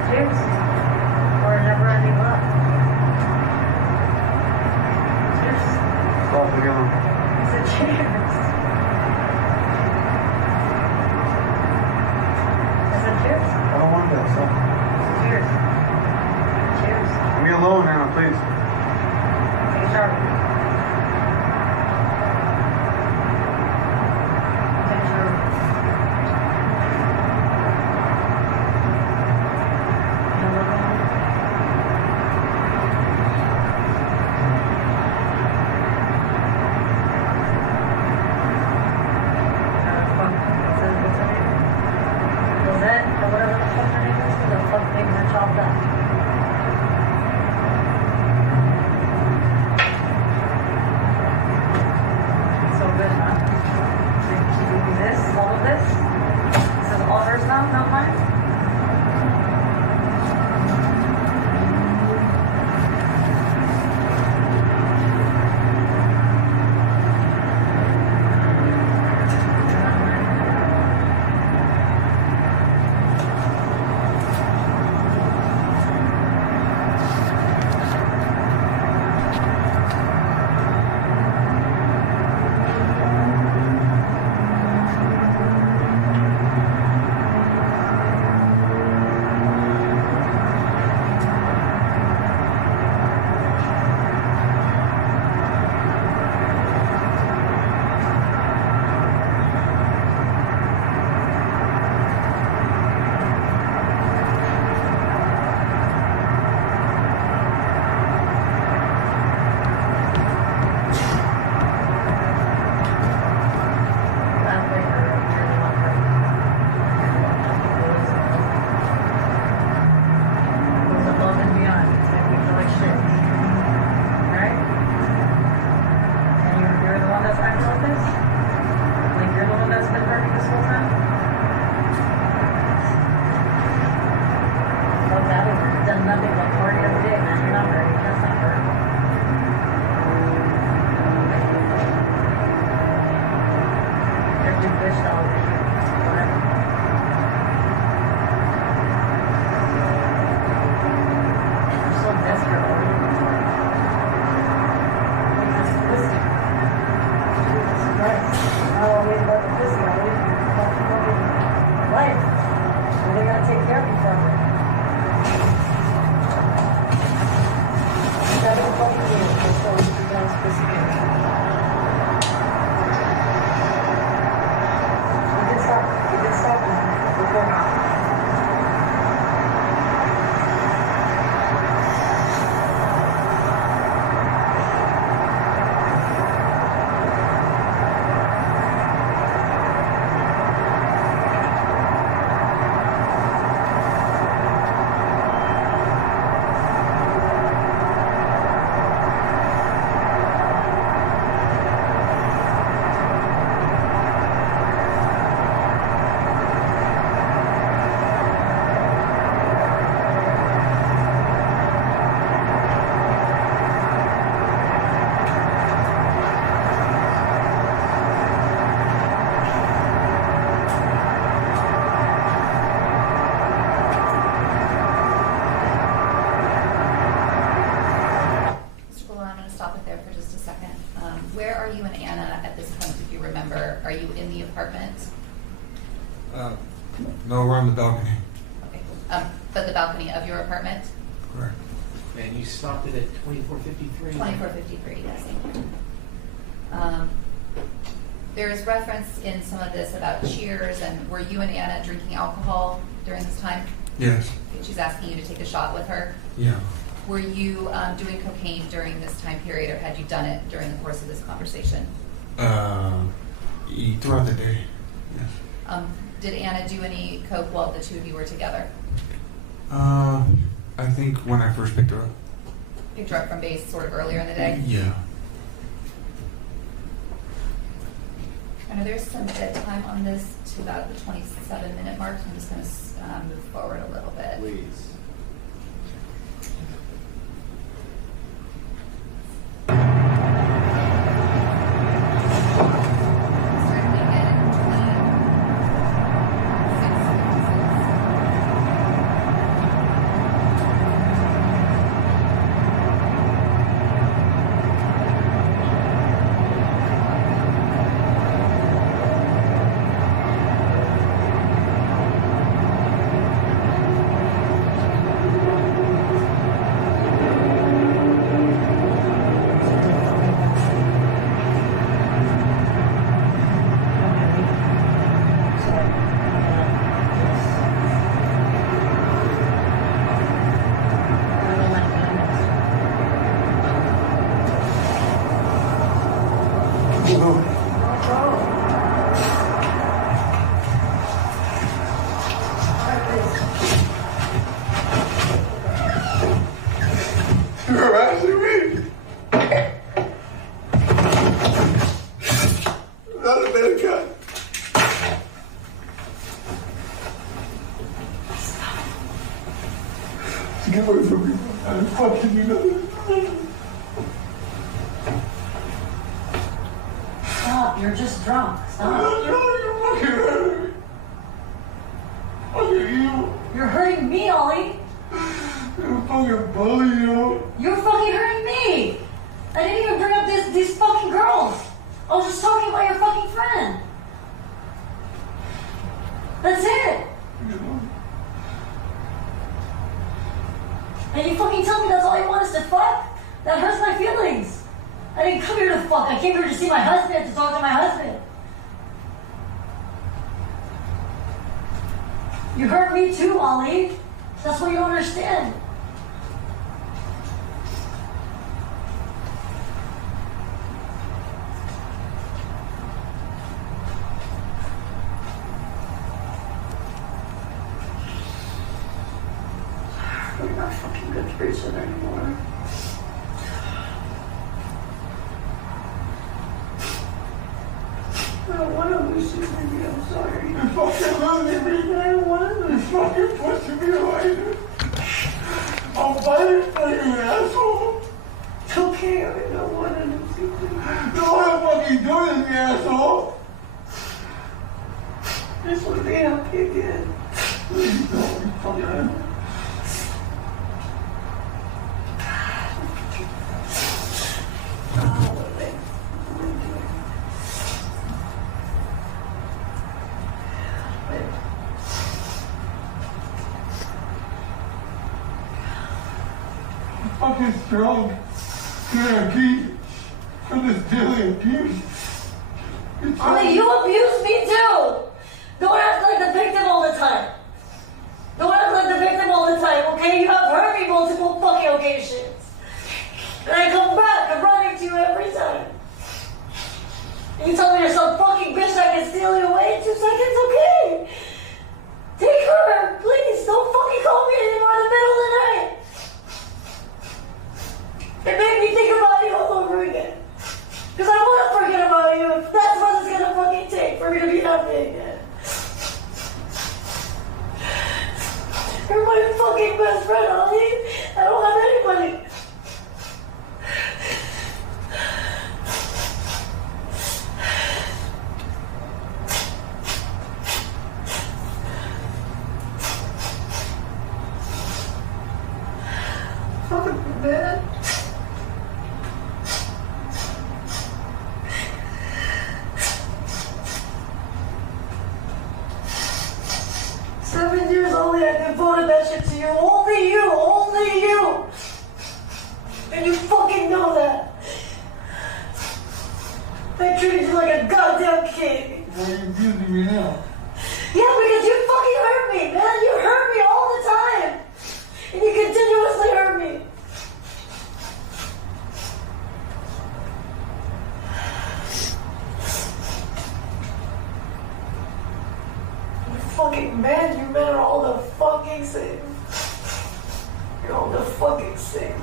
Cheers. Or a never-ending love. Cheers. Stop again. I said cheers. I said cheers. I don't want that stuff. Cheers. Cheers. Leave me alone, Anna, please. Take a shower. Take a shower. You know what? Rosette, or whatever the fuck her name is, the fuck things are chopped up. So good, huh? She gave me this, all of this. This is all hers now, not mine. Are you in the apartment? No, we're on the balcony. Okay. But the balcony of your apartment? Correct. And you stopped it at 2453? 2453, yes. There is reference in some of this about cheers, and were you and Anna drinking alcohol during this time? Yes. She's asking you to take a shot with her. Yeah. Were you doing cocaine during this time period, or had you done it during the course of this conversation? Throughout the day, yes. Did Anna do any coke while the two of you were together? I think when I first picked her up. Picked her up from base sort of earlier in the day? Yeah. I know there's some dead time on this to about the 27-minute mark, so I'm just going to move forward a little bit. Please. You're harassing me. Not a bad guy. Get away from me. I'm fucking you nothing. Stop, you're just drunk. Stop. You're fucking hurting me. Fucking you. You're hurting me, Ollie. You're a fucking bully, you. You're fucking hurting me. I didn't even bring up these fucking girls. I was just talking about your fucking friend. That's it. And you fucking tell me that's all you want is to fuck? That hurts my feelings. I didn't come here to fuck. I came here to see my husband, to talk to my husband. You hurt me too, Ollie. That's what you don't understand. We're not fucking good for each other anymore. I don't want to lose you, baby. I'm sorry. You're fucking losing me. I don't want to You're lose you. fucking pushing me away. I'll fight for you, asshole. It's okay. I don't want to lose you. You know what I'm fucking doing, you asshole. I just want to be happy again. Please don't. You fucking asshole. Oh, what am I doing? Fucking strong. You're abused from this daily abuse. Ollie, you abuse me too! Don't act like the victim all the time. Don't act like the victim all the time, okay? You have hurt me multiple fucking occasions. And I come back, I'm running to you every time. And you tell me you're some fucking bitch that can steal you away in 2 seconds, okay? Take her, please. Don't fucking call me anymore in the middle of the night. It made me think about you all over again. Because I want to forget about you if that's what it's going to fucking take for me to be happy again. You're my fucking best friend, Ollie. I don't have anybody. Fucking man. Seven years only, I devoted that shit to you. Only you, only you. And you fucking know that. I treated you like a goddamn king. Why are you abusing me now? Yeah, because you fucking hurt me, man. You hurt me all the time. And you continuously hurt me. You fucking man, you men are all the fucking same. You're all the fucking same.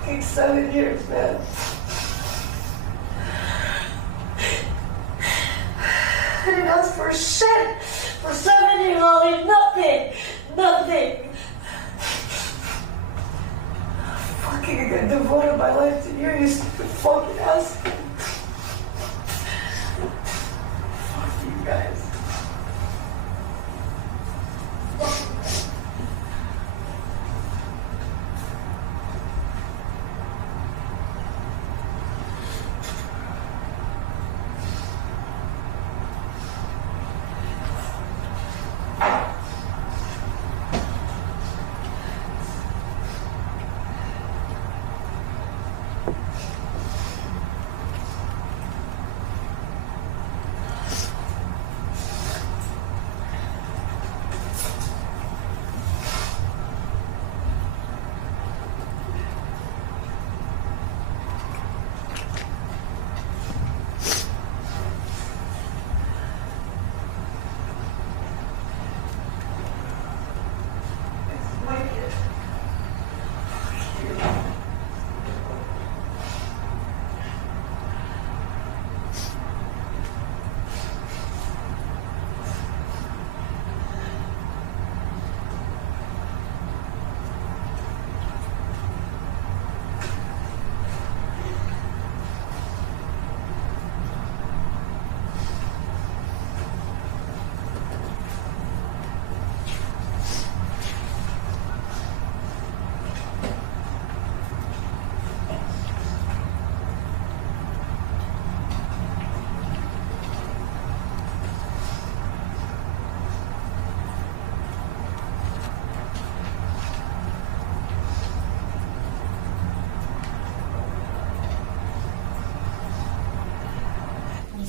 Fucking 7 years, man. I didn't ask for shit for 7 years, Ollie. Nothing. Nothing. Fucking, I got devoted my life to you, you stupid fucking ass. Fuck you guys.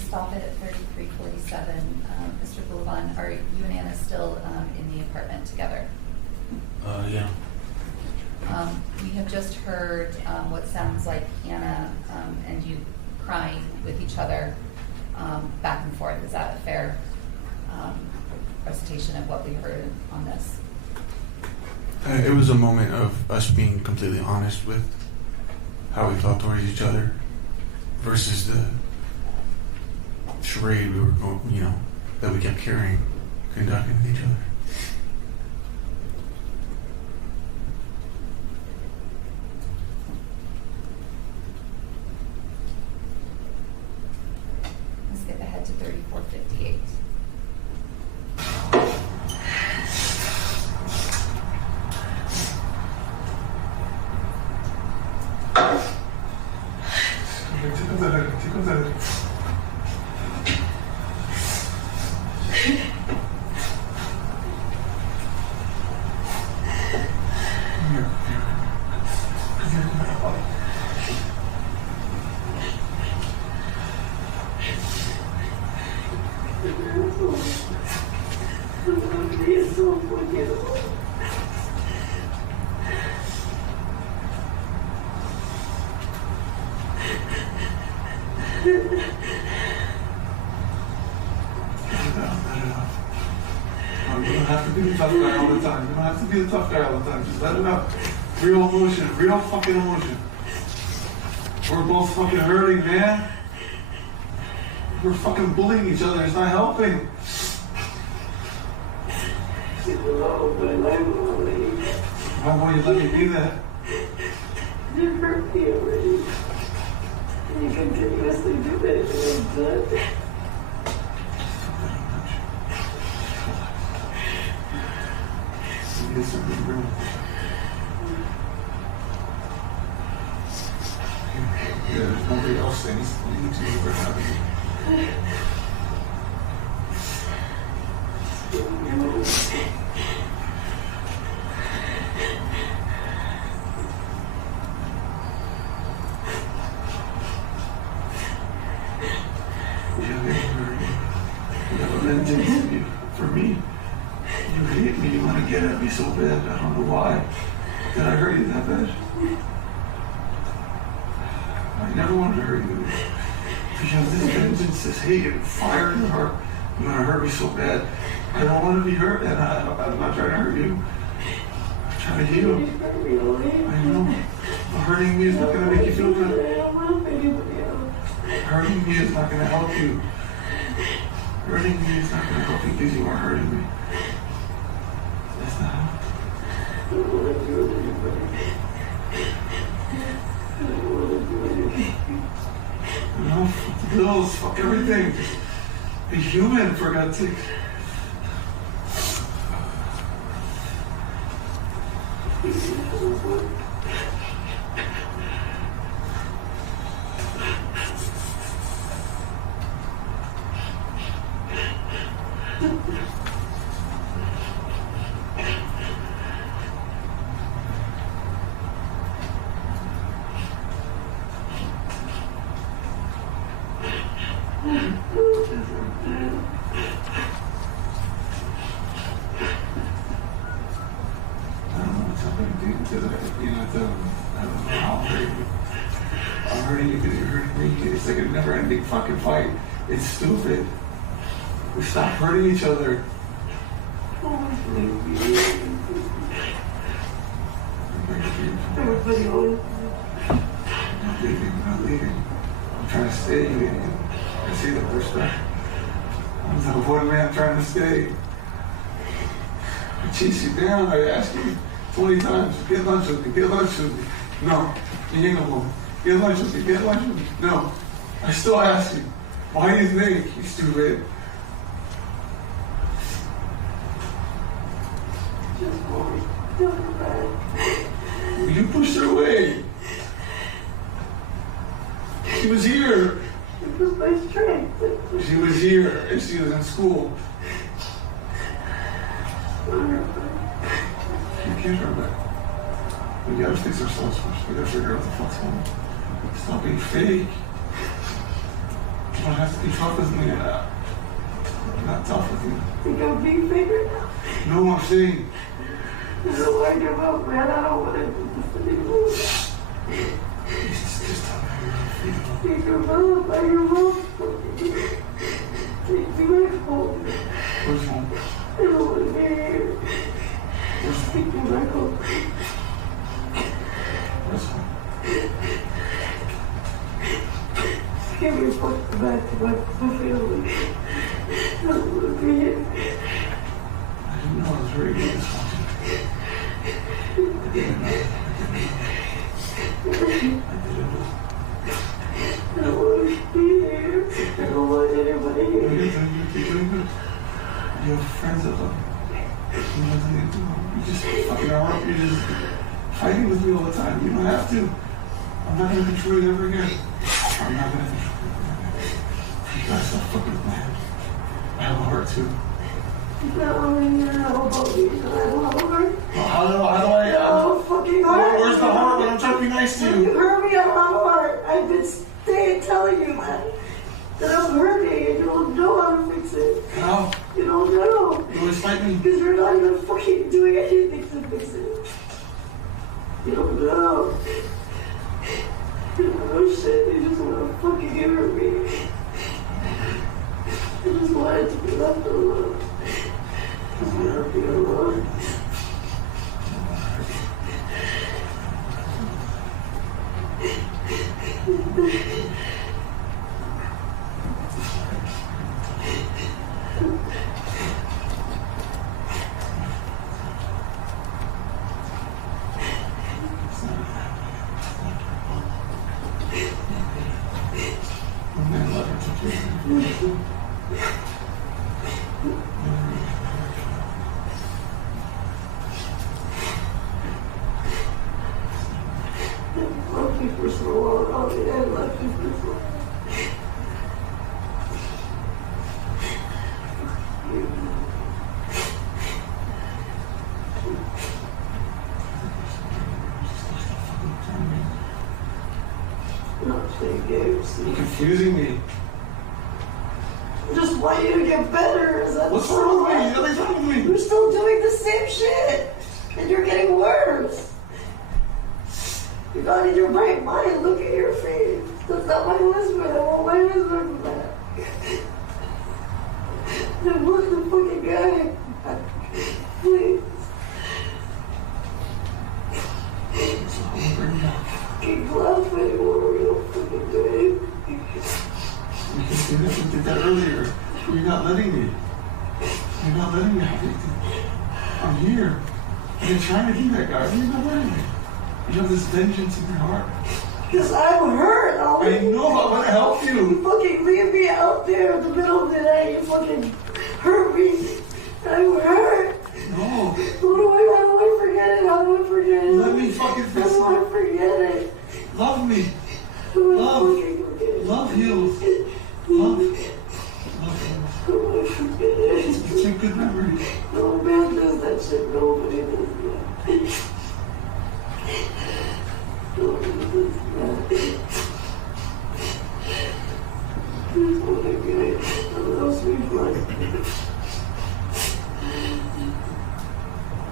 stop it at 3347. Mr. Abulaban, are you and Anna still in the apartment together? Yeah. We have just heard what sounds like Anna and you crying with each other back and forth. Is that a fair presentation of what we heard on this? It was a moment of us being completely honest with how we felt towards each other versus the charade we were going, that we kept conducting with each other. Let's skip ahead to 3458. You don't have to be the tough guy all the time. You don't have to be the tough guy all the time. Just let it out. Real emotion. Real fucking emotion. We're both fucking hurting, man. We're fucking bullying each other. It's not helping. Why won't you let me be that? You hurt me already. And you continuously do that to me, son. Get something real. Yeah, there's nobody else that needs to be for having for me, you hate me, you want to get at me so bad, I don't know why. Did I hurt you that bad? I never wanted to hurt you. Because you have this vengeance, this hate, and fire in your heart. You want to hurt me so bad. I don't want to be hurt, and I'm not trying to hurt you. I'm trying to heal. I know. But hurting me is not going to make you feel good. Hurting me is not going to help you. Hurting me is not going to help you because you are hurting me. That's not how. No, fuck the bills, fuck everything. Just be human, for God's sake. I'm hurting you because you're hurting me. It's like a never-ending fucking fight. It's stupid. We stop hurting each other. I'm not leaving. I'm trying to stay. I see the perspective. I'm the one man trying to stay. I chase you down. I ask you 20 times, get lunch with me, get lunch with me. No, you ain't gonna move. Get lunch with me, get lunch with me. No. I still ask you, why do you think, you stupid? You pushed her away. She was here. It was my strength. She was here and she was in school. You can't hurt back. We gotta fix ourselves first. We gotta figure out what the fuck's going on. Stop being fake. don't have to be tough with me. I'm not tough with you. Think I'm being fake now? No, I'm saying. I don't want to give up, man. I don't want to do this anymore. Just tell me how you're feeling. Take your mom, by your mom. Take me back home. Where's home? I don't want to be here. Where's Take home? me back home. Where's home? Give me fucking back to my family. I don't want to be here. I didn't know I was ready to do this one. I didn't know. I don't want to be here. I don't want anybody here. You're doing good. You have friends that love you. You have nothing to do. You just fucking around. You're just fighting with me all the time. You don't have to. I'm not going to control you ever again. I'm not going to control you ever again. You guys stop fucking with my head. I have a heart too. Not only you know about me, but I don't have a heart. How do I? Oh, fucking heart. Where's the heart when I'm trying to be nice to You you? hurt me, I don't have a heart. I've been telling you that I'm hurting and you don't know how to fix it. How? You don't know. You always fight me. Because you're not even fucking doing anything to fix it. You don't know. You don't know shit. You just want to fucking hurt me. I just wanted to be left alone. I just want to be alone. Love you for so long. Oh, yeah, I love you for so long. Not playing games. You're confusing me. I just want you to get better. Is that What's wrong with me? Nothing's wrong with me. You're still doing the same shit. And you're getting worse. You're not in your right mind. Look at your face. That's not my husband. I want my husband back. I want the fucking guy. Please. Keep laughing. What are you fucking doing? You did that earlier. You're not letting me. You're not letting me have anything. I'm here. You're trying to be that guy. You're not letting me. You have this vengeance in your heart. Because I'm hurt. I know. I want to help You you. fucking leave me out there in the middle of the night. You fucking hurt me. I'm hurt. No. How do I forget it? How do I forget it? Let me fucking How fix do I it. forget it? Love me. How do I Love. fucking forget it? Love heals. Love. Love heals. How do I forget it? It's a good memory. No man does that shit. Nobody does that. Nobody does that. Here's what I get. What else we find?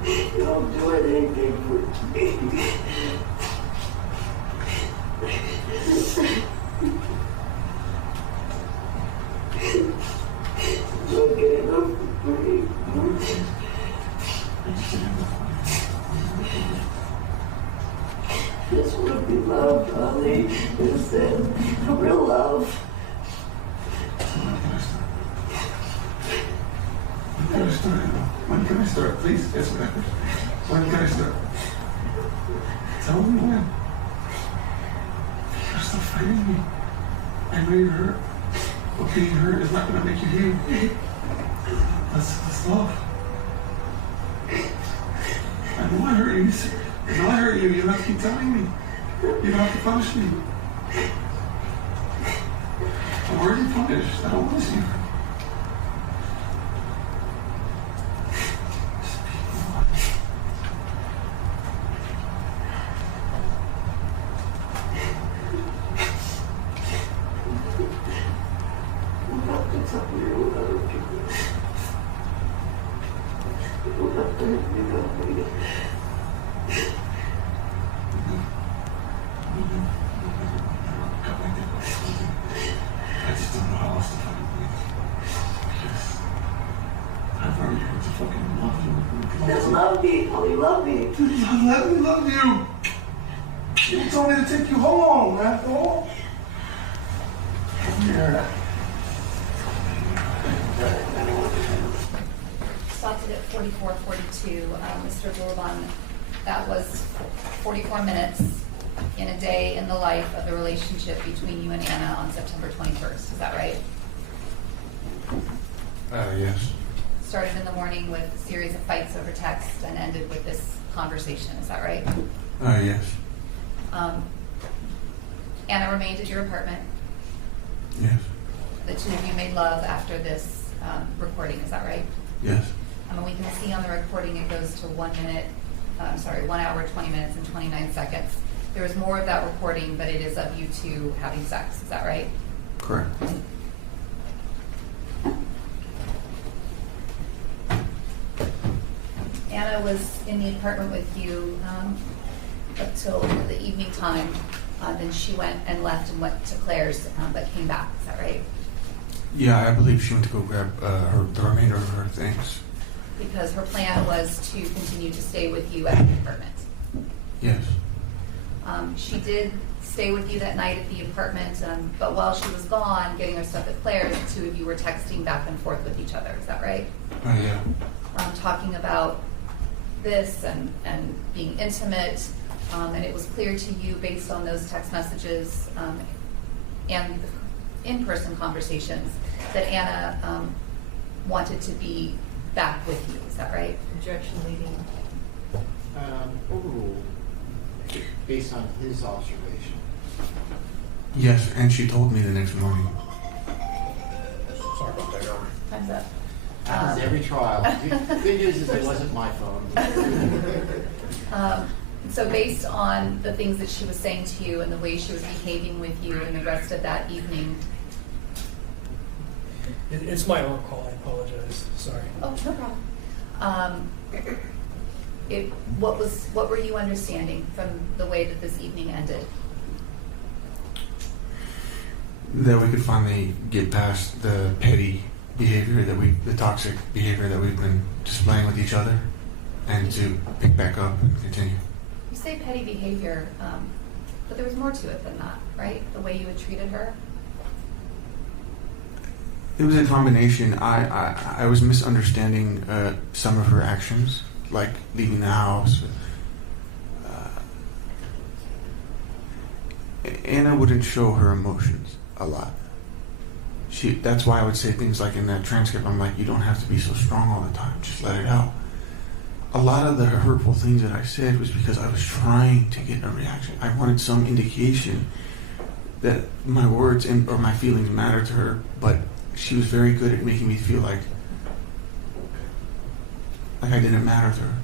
You don't do anything for me. Don't get enough for me. This would be love, honey. Instead, a real love. When can I start? Please, yes, when can I start? Tell me when. You're still fighting me. I know you're hurt. But being hurt is not going to make you heal. Let's love. I know I hurt you. I know I hurt you. You don't have to keep telling me. You don't have to punish me. I'm already punished. I don't want to see you. I just don't know how else to fucking breathe. Because I've already hurt to fucking love you. Just love me. Only love me. Let me love you. You told me to take you home, asshole. Yeah. Stopped it at 44:42. Mr. Abulaban, that was 44 minutes in a day in the life of the relationship between you and Anna on September 21st. Is that right? Yes. Started in the morning with a series of fights over text and ended with this conversation. Is that right? Yes. Anna remained at your apartment. Yes. The two of you made love after this recording. Is that right? Yes. And we can see on the recording it goes to 1 hour, 20 minutes, and 29 seconds. There is more of that recording, but it is of you two having sex. Is that right? Correct. Anna was in the apartment with you up till the evening time. Then she went and left and went to Claire's, but came back. Is that right? Yeah, I believe she went to go grab the remainder of her things. Because her plan was to continue to stay with you at the apartment. Yes. She did stay with you that night at the apartment, but while she was gone getting her stuff at Claire's, the two of you were texting back and forth with each other. Is that right? Yeah. Talking about this and being intimate, and it was clear to you based on those text messages and in-person conversations that Anna wanted to be back with you. Is that right? Objection leading. Based on his observation. Yes, and she told me the next morning. Sorry about that, Robert. Time's up. Happens every trial. Good news is it wasn't my phone. So based on the things that she was saying to you and the way she was behaving with you and the rest of that evening. It's my own call. I apologize. Sorry. Oh, no problem. What were you understanding from the way that this evening ended? That we could finally get past the petty behavior the toxic behavior that we've been displaying with each other, and to pick back up and continue. You say petty behavior, but there was more to it than that, right? The way you had treated her? It was a combination. I was misunderstanding some of her actions, like leaving the house. Anna wouldn't show her emotions a lot. That's why I would say things like in that transcript, I'm like, you don't have to be so strong all the time, just let it out. A lot of the hurtful things that I said was because I was trying to get a reaction. I wanted some indication that my words or my feelings mattered to her, but she was very good at making me feel like I didn't matter to her.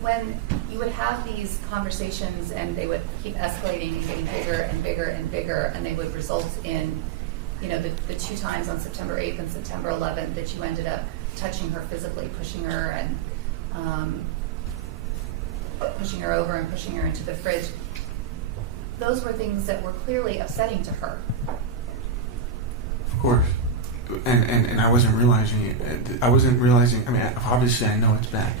When you would have these conversations and they would keep escalating and getting bigger and bigger and bigger, and they would result in, the two times on September 8th and September 11th that you ended up touching her physically, pushing her and pushing her over and pushing her into the fridge. Those were things that were clearly upsetting to her. Of course. And I wasn't realizing it. I wasn't realizing, obviously I know it's bad.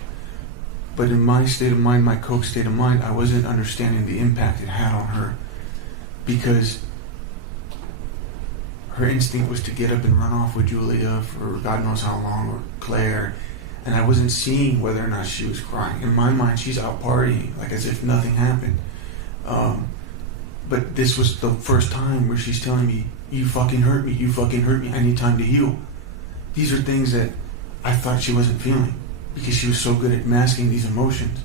But in my state of mind, my coke state of mind, I wasn't understanding the impact it had on her. Because her instinct was to get up and run off with Julia for God knows how long, or Claire. And I wasn't seeing whether or not she was crying. In my mind, she's out partying, like as if nothing happened. But this was the first time where she's telling me, you fucking hurt me, I need time to heal. These are things that I thought she wasn't feeling, because she was so good at masking these emotions.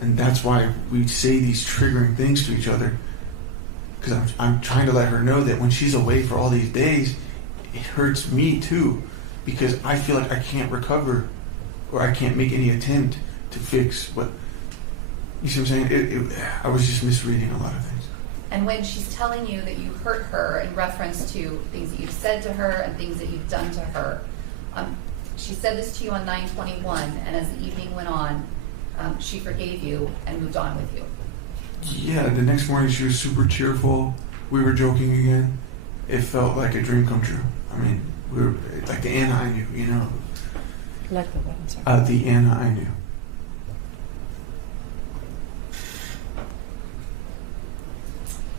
And that's why we say these triggering things to each other, because I'm trying to let her know that when she's away for all these days, it hurts me too, because I feel like I can't recover, or I can't make any attempt to fix what, you see what I'm saying? I was just misreading a lot of things. And when she's telling you that you hurt her in reference to things that you've said to her and things that you've done to her, she said this to you on 9/21, and as the evening went on, she forgave you and moved on with you. Yeah, the next morning she was super cheerful. We were joking again. It felt like a dream come true. I mean, we were like the Anna I knew, you know. Like the what? I'm sorry. The Anna I knew.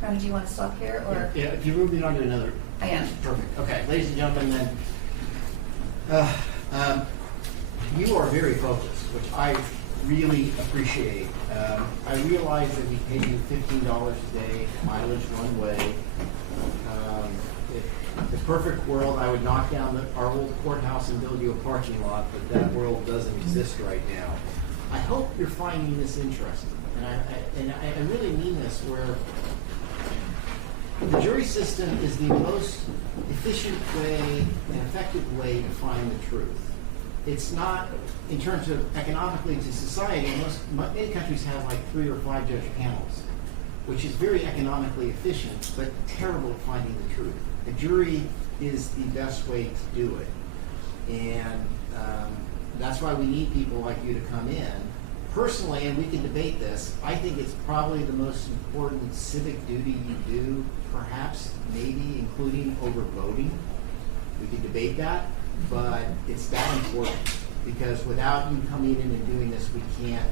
Ronnie, do you want to stop here, or? Yeah, if you're moving on to another. I am. Perfect. Okay, ladies and gentlemen, then, you are very focused, which I really appreciate. I realize that we pay you $15 a day, mileage one way. If the perfect world, I would knock down our old courthouse and build you a parking lot, but that world doesn't exist right now. I hope you're finding this interesting, and I really mean this, where the jury system is the most efficient way and effective way to find the truth. It's not, in terms of economically to society, many countries have like 3 or 5 judge panels, which is very economically efficient, but terrible at finding the truth. A jury is the best way to do it. And that's why we need people like you to come in. Personally, and we can debate this, I think it's probably the most important civic duty you do, perhaps, maybe including over voting. We can debate that, but it's that important, because without you coming in and doing this, we can't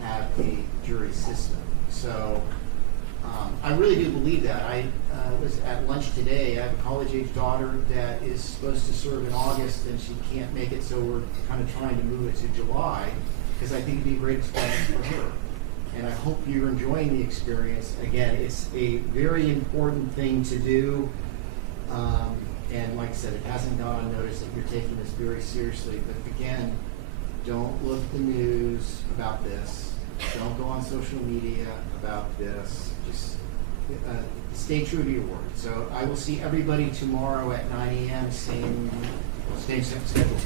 have a jury system. So I really do believe that. I was at lunch today. I have a college-age daughter that is supposed to serve in August, and she can't make it, so we're kind of trying to move it to July, because I think it'd be a great experience for her. And I hope you're enjoying the experience. Again, it's a very important thing to do. And like I said, it hasn't gone unnoticed that you're taking this very seriously. But again, don't look at the news about this. Don't go on social media about this. Just stay true to your word. So I will see everybody tomorrow at 9 a.m. Same schedule.